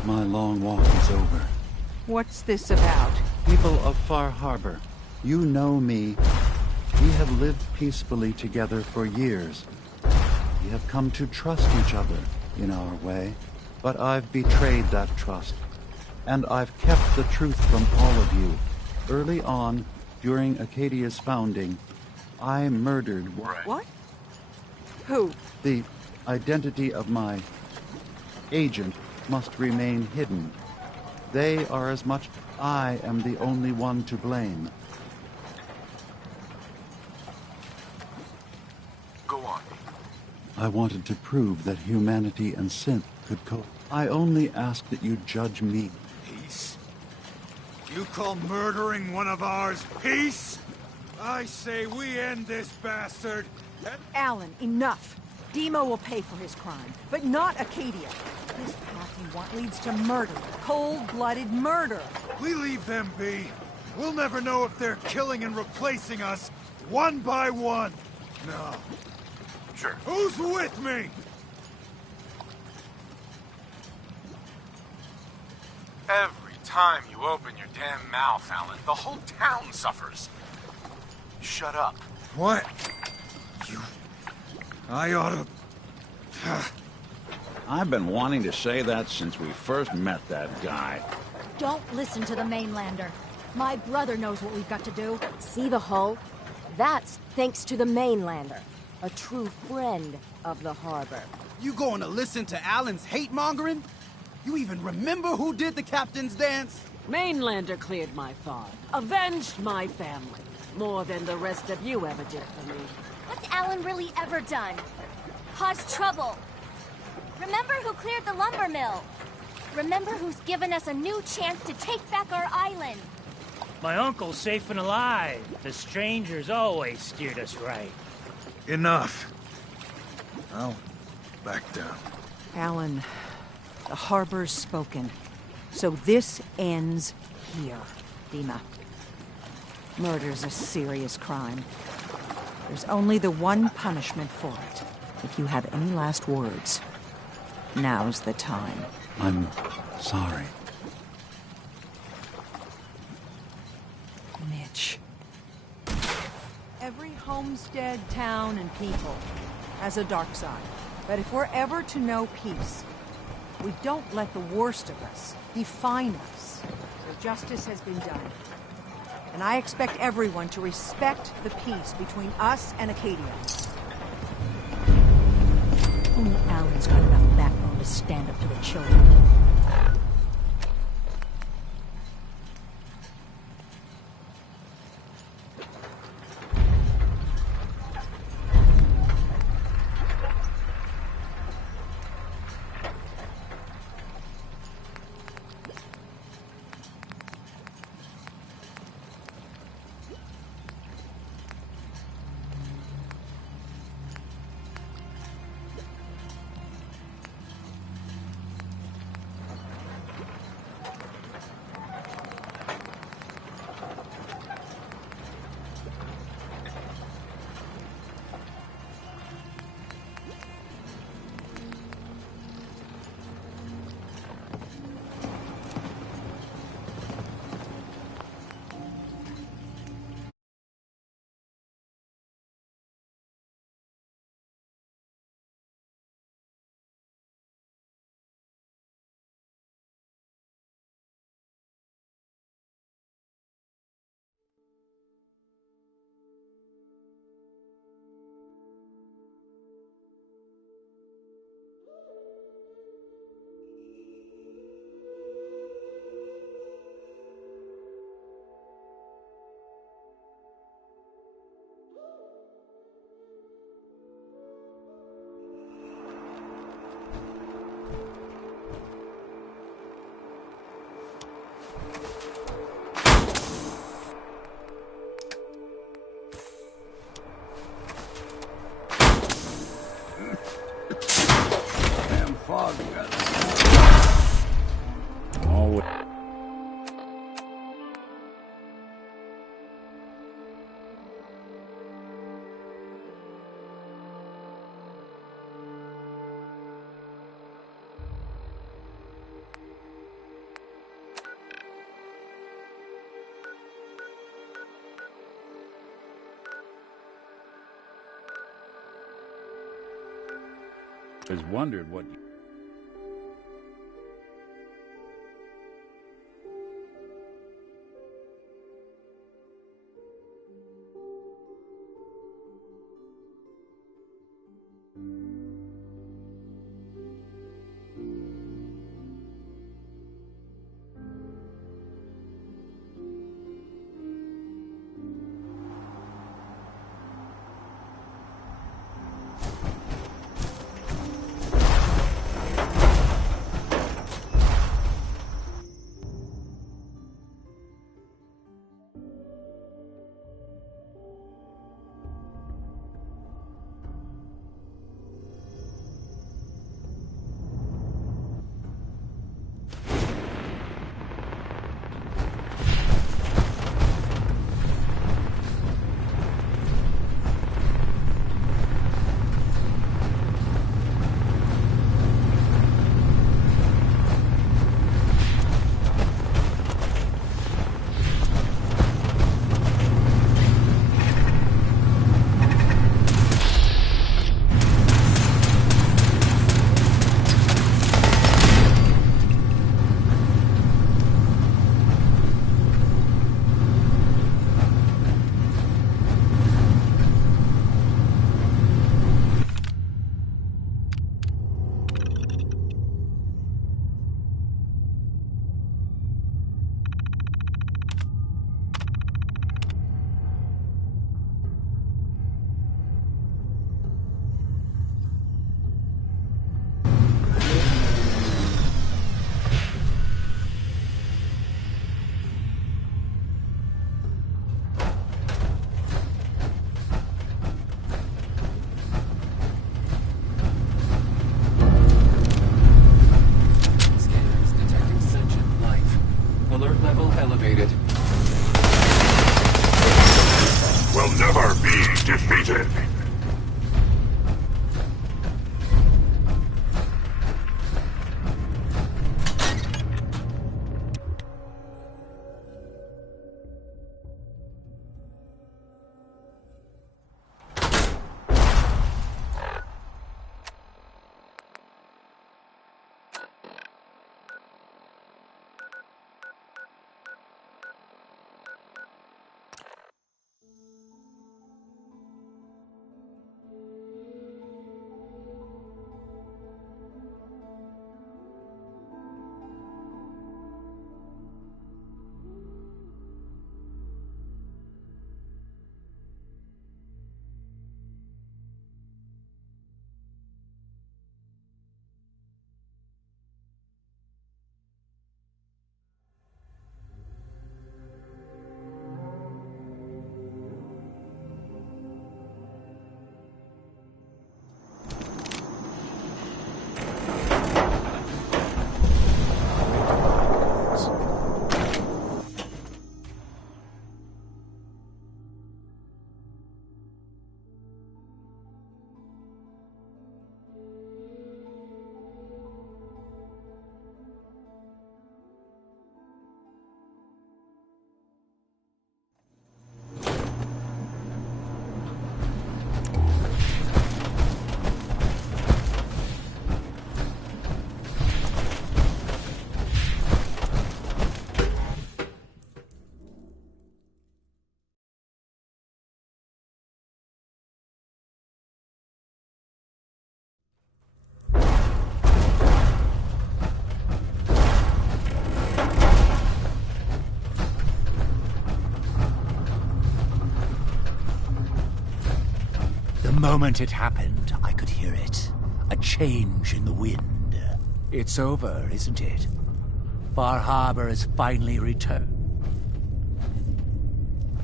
My long walk is over. What's this about? People of Far Harbor, you know me. We have lived peacefully together for years. We have come to trust each other in our way, but I've betrayed that trust. And I've kept the truth from all of you. Early on, during Acadia's founding, I murdered... What? Who? The identity of my agent must remain hidden. They are as much... I am the only one to blame. Go on. I wanted to prove that humanity and synth could cope. I only ask that you judge me. Peace? You call murdering one of ours peace? I say we end this bastard. Alan, enough. Dima will pay for his crime, but not Acadia. This path you want leads to murder. Cold-blooded murder. We leave them be. We'll never know if they're killing and replacing us, one by one. No. Sure. Who's with me? Every time you open your damn mouth, Alan, the whole town suffers. Shut up. What? I ought to... I've been wanting to say that since we first met that guy. Don't listen to the mainlander. My brother knows what we've got to do. See the hull? That's thanks to the mainlander. A true friend of the harbor. You going to listen to Alan's hate-mongering? You even remember who did the captain's dance? Mainlander cleared my fog, avenged my family, more than the rest of you ever did for me. What's Alan really ever done? Caused trouble. Remember who cleared the lumber mill? Remember who's given us a new chance to take back our island? My uncle's safe and alive. The strangers always steered us right. Enough. I'll back down. Alan, the harbor's spoken. So this ends here, Dima. Murder's a serious crime. There's only the one punishment for it. If you have any last words, now's the time. I'm sorry. Mitch. Every homestead, town, and people has a dark side. But if we're ever to know peace, we don't let the worst of us define us. So justice has been done. And I expect everyone to respect the peace between us and Acadia. Only Alan's got enough backbone to stand up to the children. Damn fog got Oh. Has wondered what. moment it happened, I could hear it. A change in the wind. It's over, isn't it? Far Harbor has finally returned.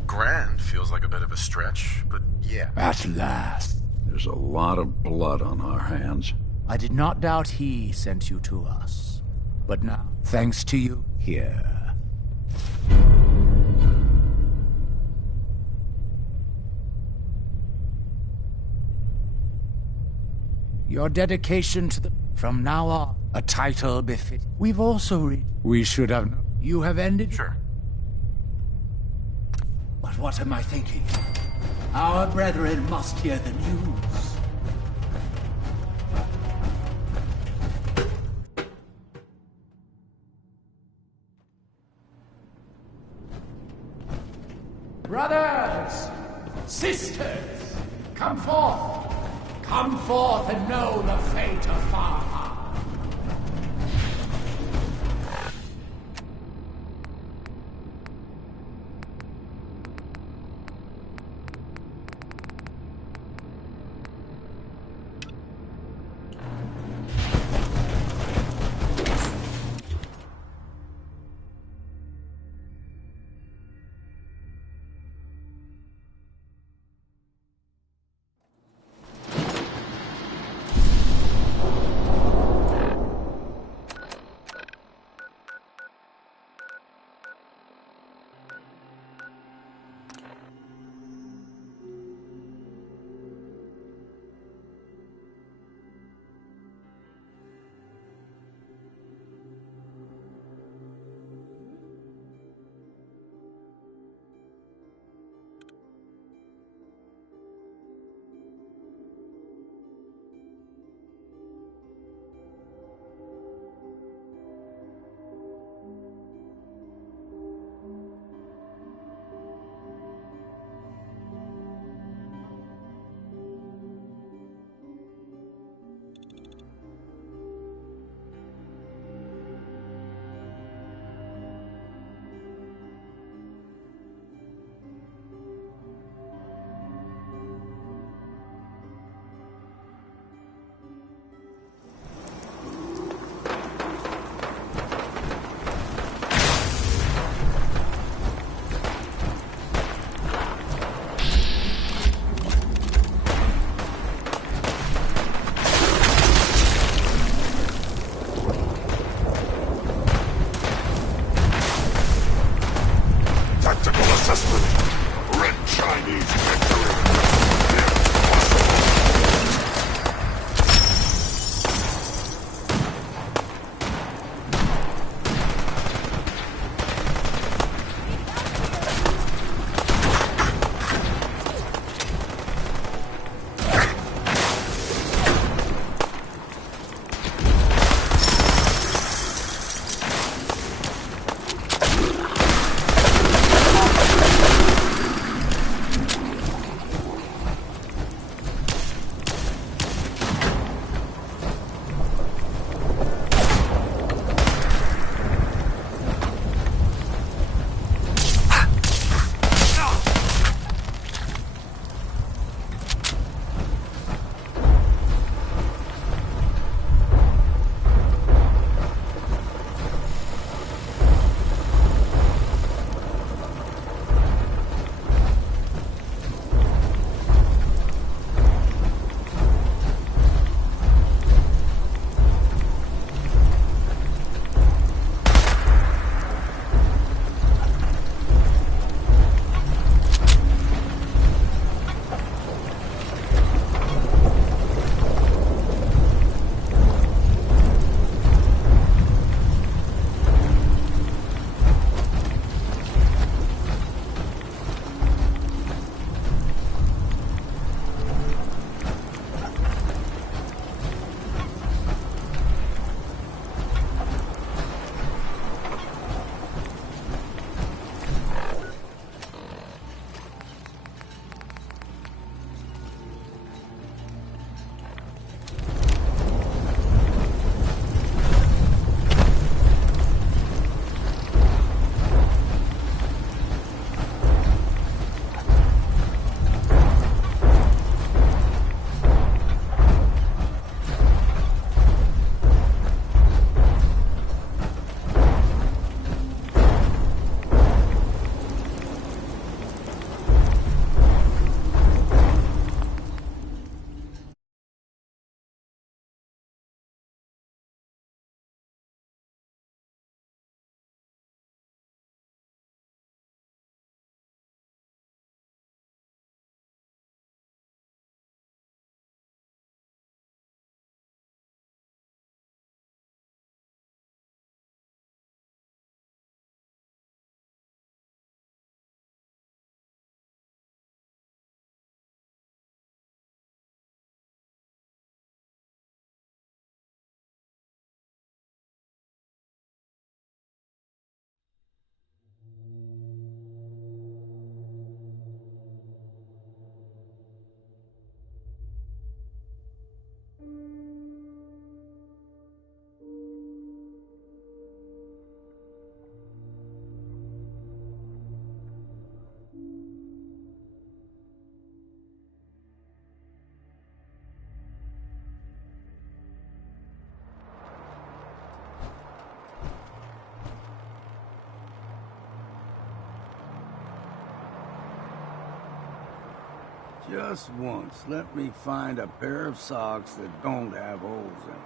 Grand feels like a bit of a stretch, but yeah. At last. There's a lot of blood on our hands. I did not doubt he sent you to us. But now, thanks to you, here. Your dedication to the... From now on, a title befit... We've also read... We should have... You have ended... Sure. But what am I thinking? Our brethren must hear the news. Brothers! Sisters! Come forth! Come forth and know the fate of Far Harbor. Just once, let me find a pair of socks that don't have holes in them.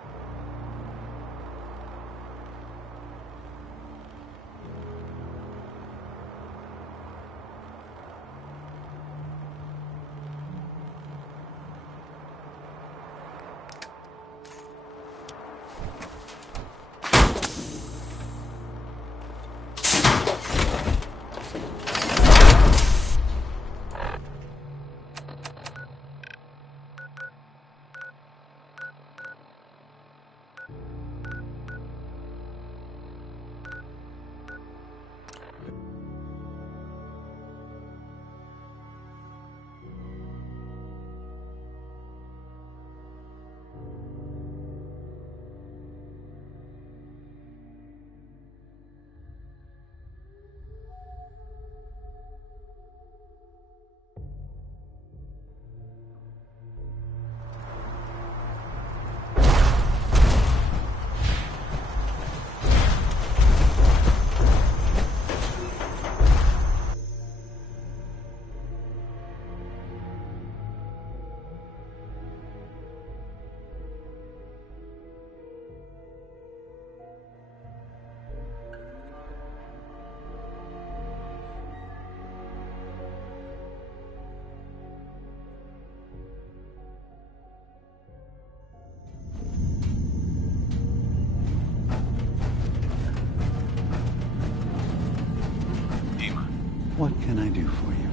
What can I do for you?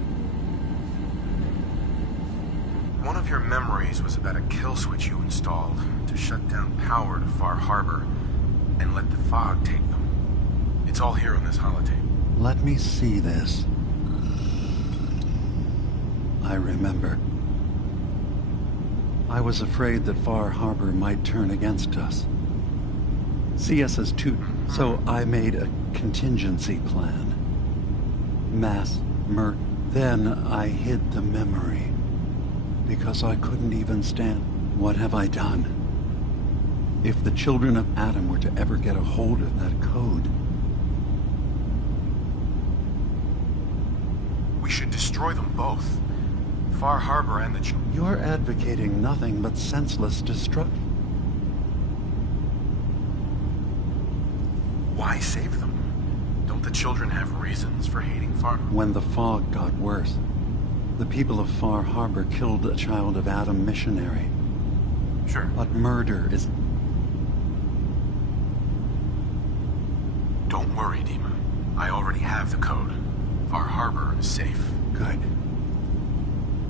One of your memories was about a kill switch you installed to shut down power to Far Harbor and let the fog take them. It's all here on this holotape. Let me see this. I remember. I was afraid that Far Harbor might turn against us. See us as two, so I made a contingency plan. Mass murder. Then I hid the memory. Because I couldn't even stand. What have I done? If the children of Adam were to ever get a hold of that code... We should destroy them both. Far Harbor and the children. You're advocating nothing but senseless destruction. Why save them? Don't the children have reasons for hating Far Harbor? When the fog got worse, the people of Far Harbor killed a child of Adam missionary. Sure. But murder is... Don't worry, Dima. I already have the code. Far Harbor is safe. Good.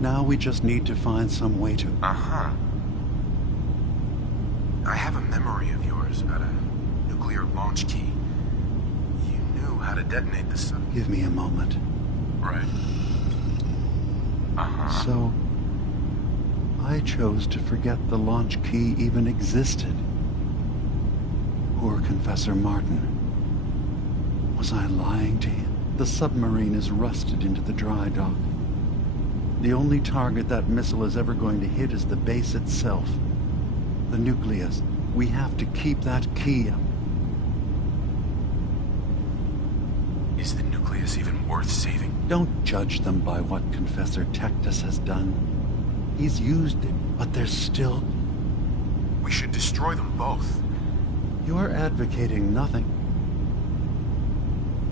Now we just need to find some way to... Uh-huh. I have a memory of yours about a nuclear launch key. You knew how to detonate the sub... Give me a moment. Right. Uh-huh. So, I chose to forget the launch key even existed. Poor Confessor Martin. Was I lying to him? The submarine is rusted into the dry dock. The only target that missile is ever going to hit is the base itself. The nucleus. We have to keep that key up. Is the nucleus even worth saving? Don't judge them by what Confessor Tectus has done. He's used it, but there's still... We should destroy them both. You're advocating nothing.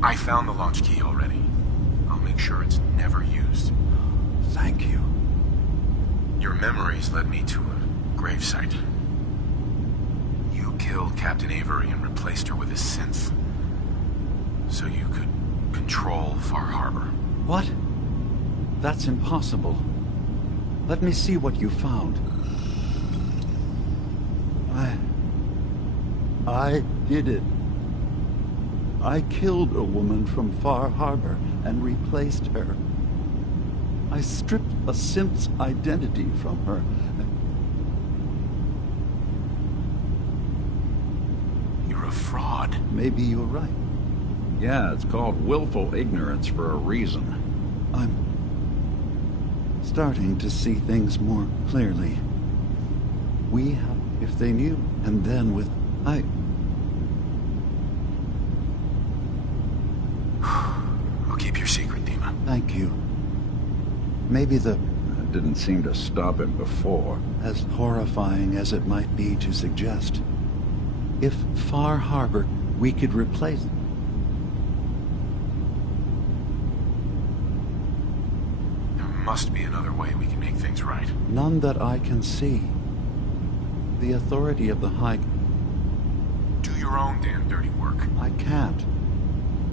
I found the launch key already. I'll make sure it's never used. Thank you. Your memories led me to a gravesite. You killed Captain Avery and replaced her with a synth. So you could control Far Harbor. What? That's impossible. Let me see what you found. I did it. I killed a woman from Far Harbor and replaced her. I stripped a synth's identity from her. You're a fraud. Maybe you're right. Yeah, it's called willful ignorance for a reason. I'm starting to see things more clearly. We have, if they knew, and then with... I'll keep your secret, Dima. Thank you. Maybe the... didn't seem to stop him before. As horrifying as it might be to suggest, if Far Harbor, we could replace it. There must be another way we can make things right. None that I can see. The authority of the High... Do your own damn dirty work. I can't.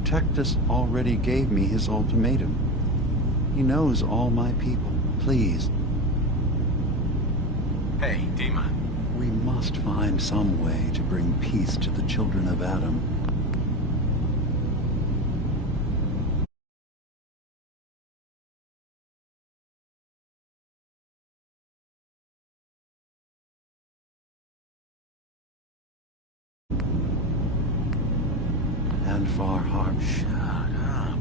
Tectus already gave me his ultimatum. He knows all my people. Please. Hey, Dima. We must find some way to bring peace to the children of Adam. And Far Harbor. Shut up.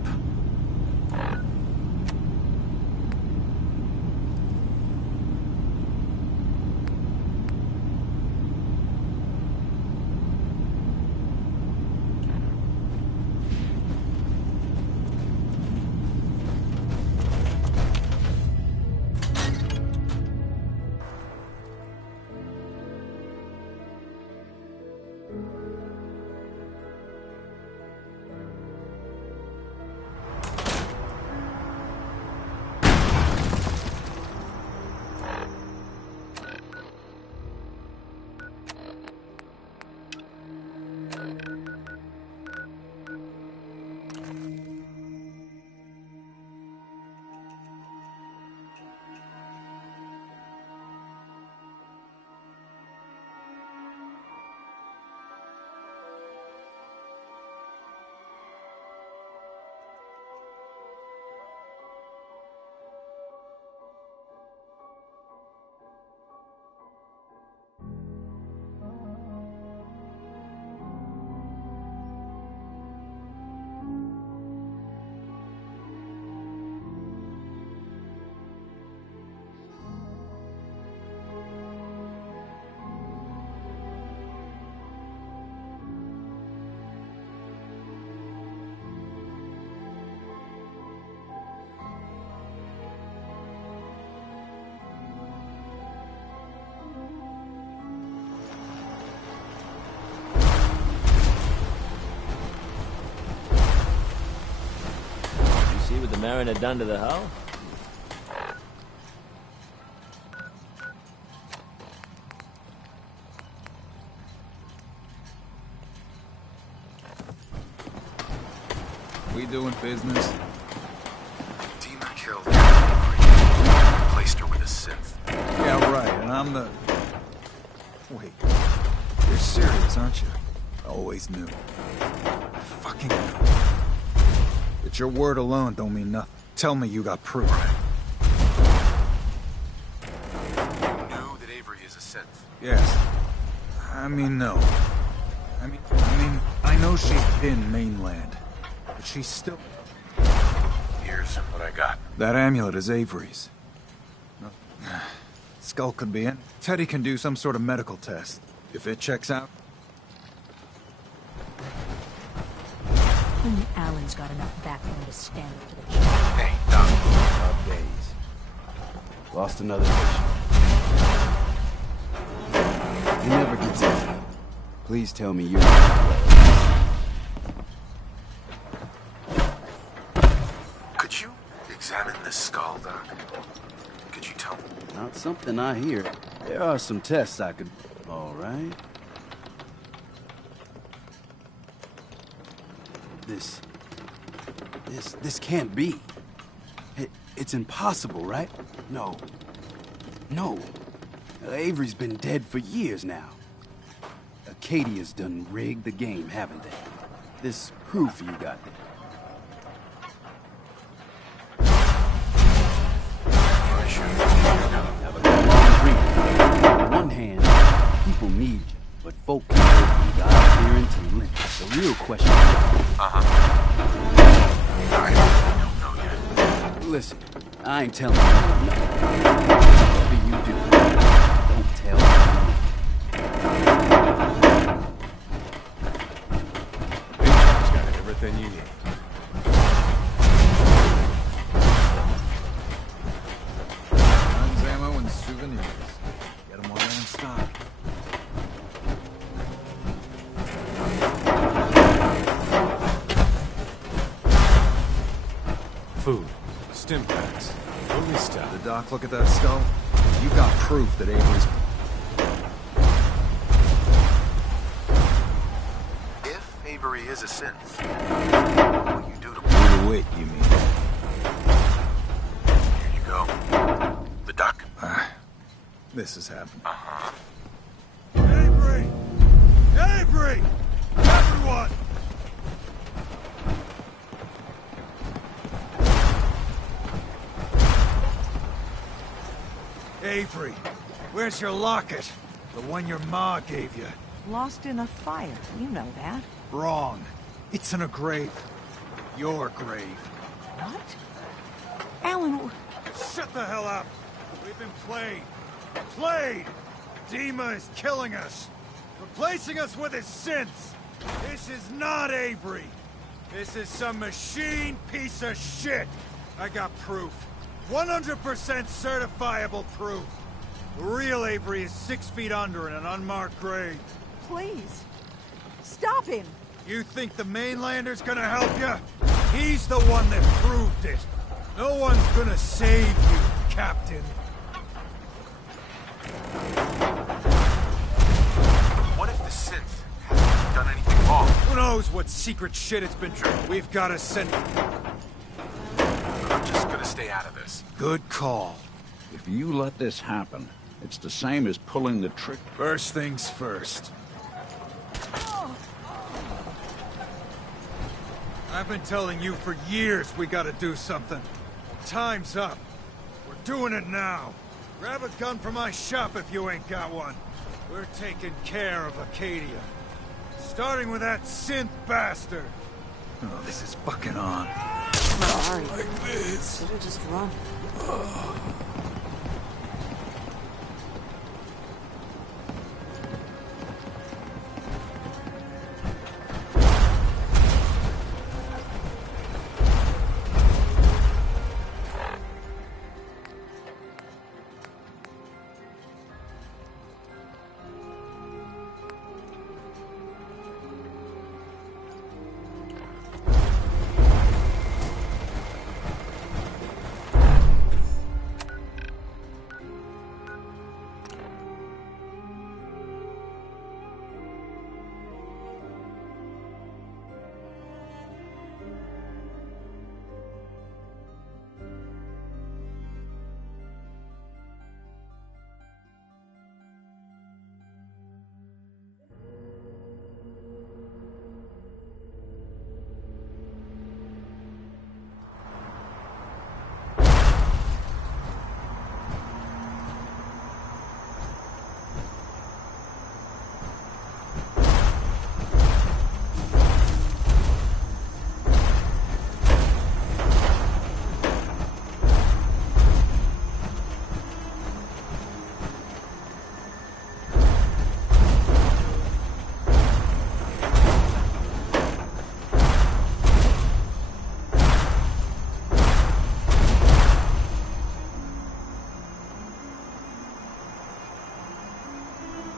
See what the Mariner done to the hull? We doing business? Dima killed Avery. Replaced her with a synth. Yeah, right, and I'm the... Wait. You're serious, aren't you? I always knew. I fucking knew. But your word alone don't mean nothing. Tell me you got proof. You knew that Avery is a synth. Yes. I mean, no. I mean, I know she's been mainland. But she's still... Here's what I got. That amulet is Avery's. Skull could be in. Teddy can do some sort of medical test. If it checks out... Only Alan's got enough backbone to stand up to the charge. Hey, Doc. Tough days. Lost another patient. It never gets easy. Please tell me you're Could you examine this skull, Doc? Could you tell me? not something I hear. There are some tests I could... All right. This can't be. It's impossible, right? No. Avery's been dead for years now. Acadia's done rigged the game, haven't they? This proof you got there. Have a long drink. On one hand, people need you, but folk can't live from God fearing to limp. The real question is... I don't know yet. Listen, I ain't telling you nothing. Whatever you do, don't tell me. He's got everything you need. Food. Stim packs. Only stuff. The doc look at that skull? You got proof that Avery's... If Avery is a synth, what will you do to Do it, you mean? Here you go. The doc? This has happened. Uh-huh. Avery! Avery! Everyone! Avery, where's your locket? The one your ma gave you. Lost in a fire, you know that. Wrong. It's in a grave. Your grave. What? Alan... Shut the hell up! We've been played. Played! Dima is killing us. Replacing us with his synths. This is not Avery. This is some machine piece of shit. I got proof. 100% certifiable proof. The real Avery is 6 feet under in an unmarked grave. Please. Stop him. You think the mainlander's gonna help you? He's the one that proved it. No one's gonna save you, Captain. What if the synth hasn't done anything wrong? Who knows what secret shit it's been through? We've gotta send... I'm just gonna stay out of this. Good call. If you let this happen, it's the same as pulling the trick. First things first. I've been telling you for years we gotta do something. Time's up. We're doing it now. Grab a gun from my shop if you ain't got one. We're taking care of Acadia. Starting with that synth bastard. Oh, this is fucking on. Sorry. Like this. Should've just run.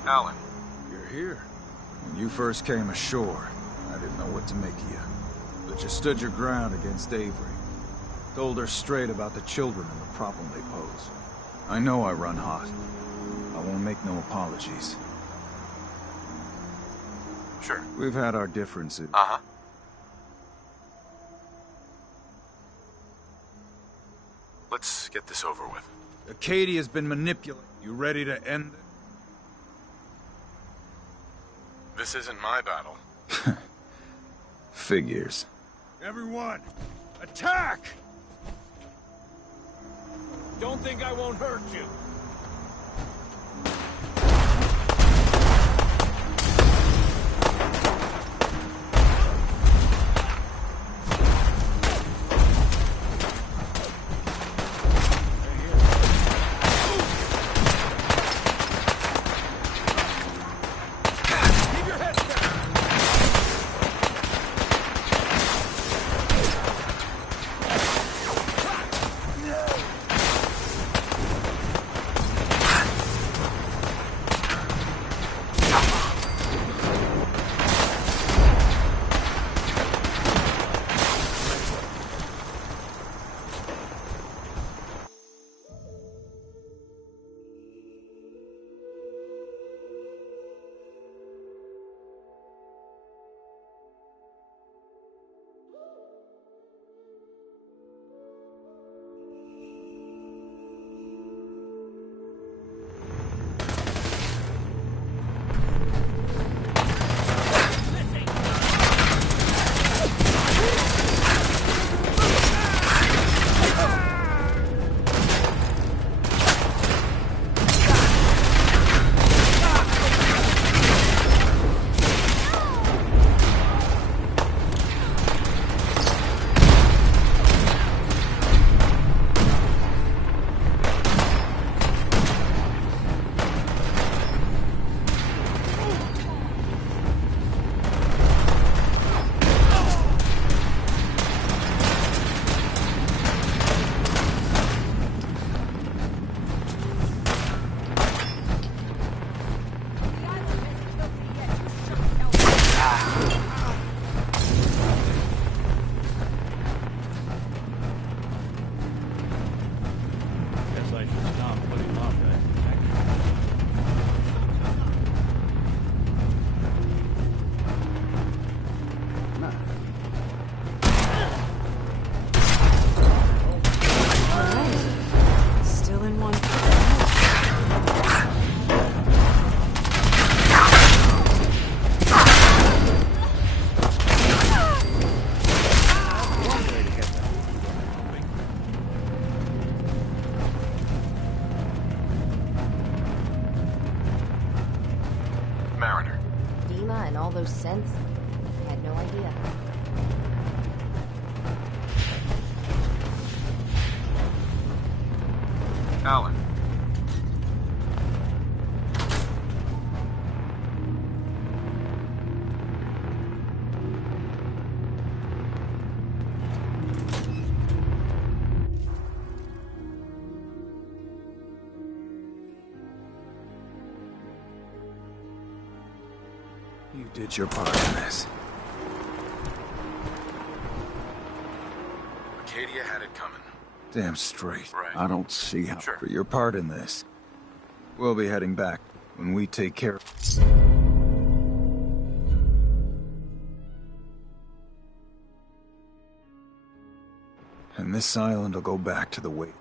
Alan. You're here. When you first came ashore, I didn't know what to make of you. But you stood your ground against Avery. Told her straight about the children and the problem they pose. I know I run hot. I won't make no apologies. Sure. We've had our differences. Uh-huh. Let's get this over with. Acadia's been manipulated. You ready to end it? This isn't my battle. Figures. Everyone, attack! Don't think I won't hurt you. Dima and all those scents? I had no idea. Alan. You did your part in this. Arcadia had it coming. Damn straight. Right. I don't see how Sure. for your part in this. We'll be heading back when we take care of... And this island will go back to the way.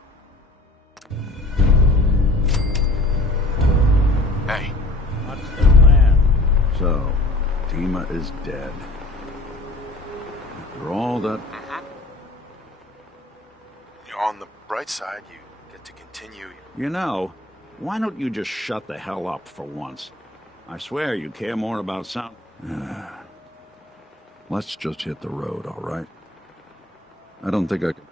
Hey. What's the plan? So, Dima is dead. After all that... On the bright side, you get to continue. You know, why don't you just shut the hell up for once? I swear you care more about sound... Let's just hit the road, all right? I don't think I can...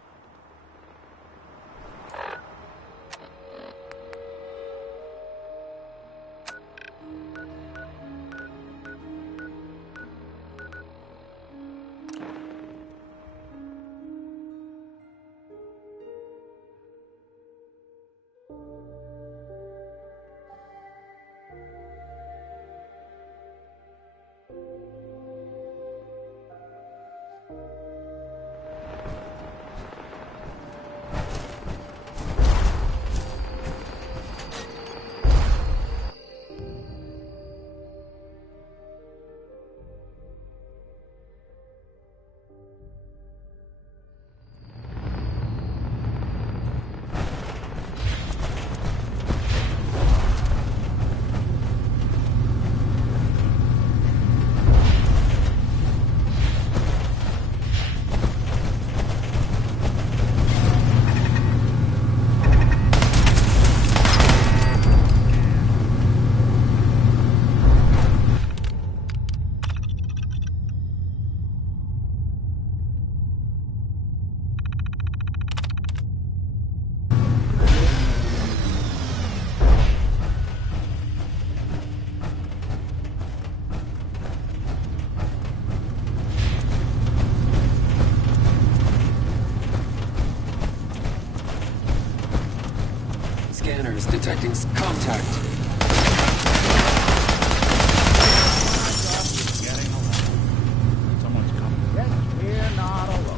Scanners detecting contact. Someone's coming. Yes, we're not alone.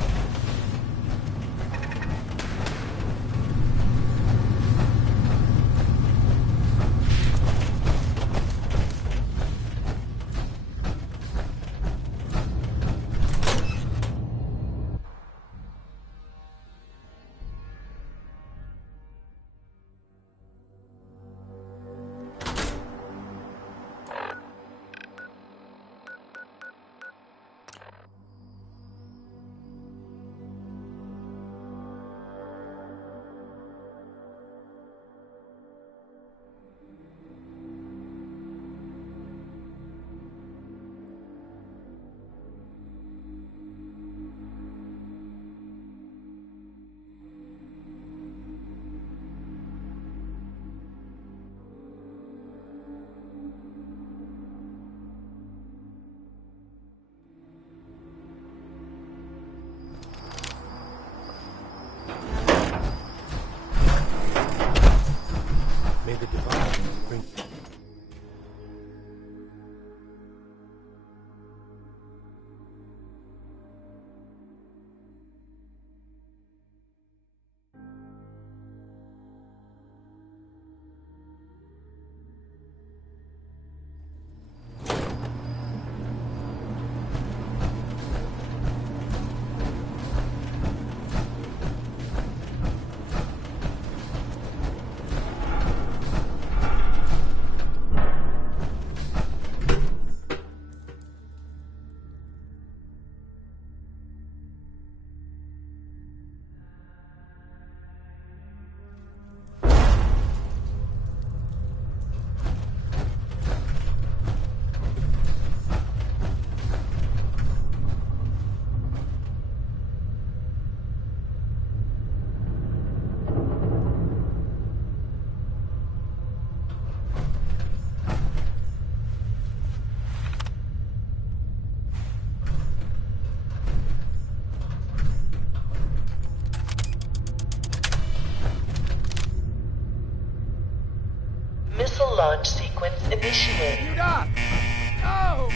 Launch sequence initiated. No!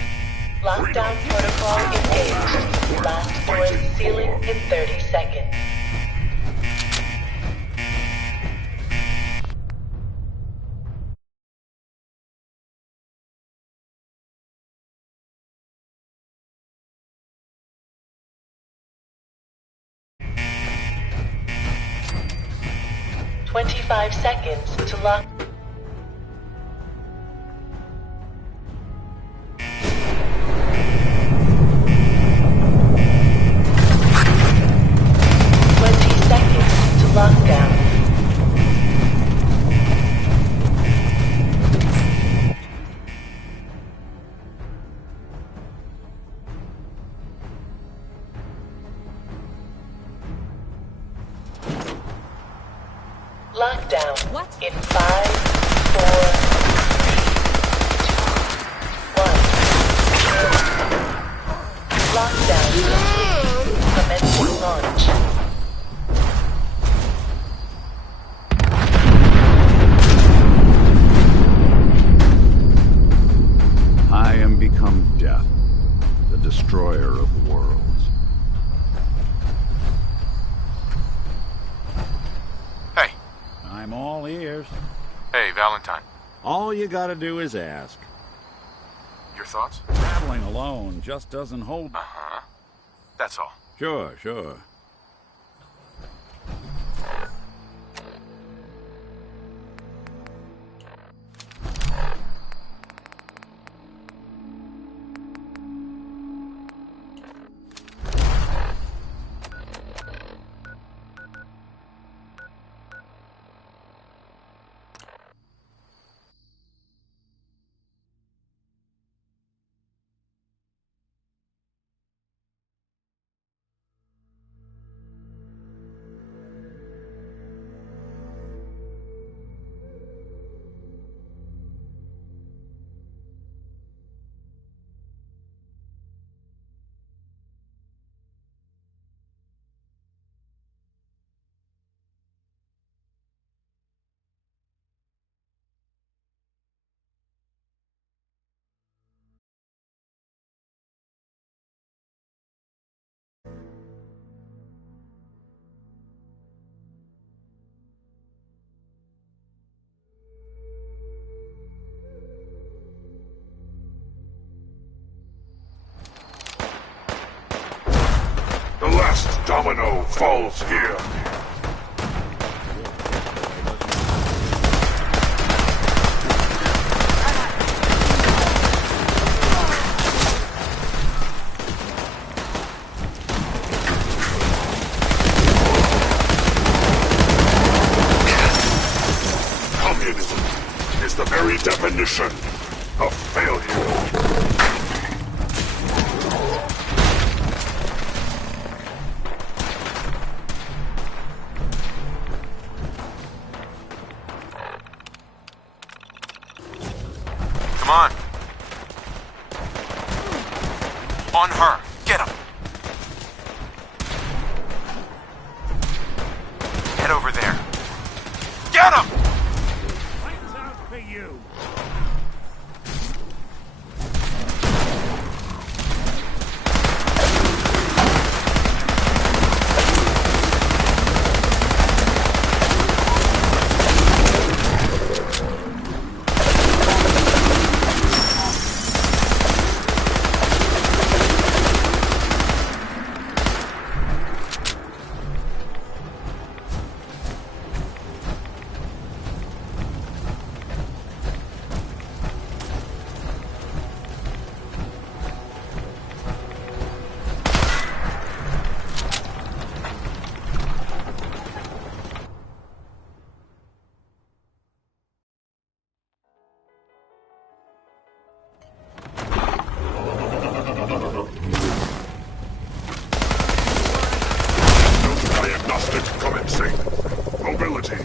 Lockdown protocol engaged. Blast doors sealing in 30 seconds. "25 seconds to lock." Lockdown. Lockdown. What? In 5, 4, 3, 2, 1. Lockdown complete. Commencing launch. I am become death, the destroyer of worlds. Hey. I'm all ears. Hey, Valentine. All you gotta do is ask. Your thoughts? Traveling alone just doesn't hold... Uh-huh. That's all. Sure, sure. The last domino falls here. Communism is the very definition of failure. Come on. On her. Get him. Head over there. Get him! Lights out for you. Mobility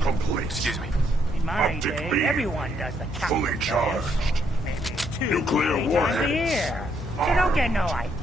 complete. Excuse me. In my Optic day, beam everyone does the fully charged. Maybe 2 Nuclear times a warheads year. So are don't get no idea.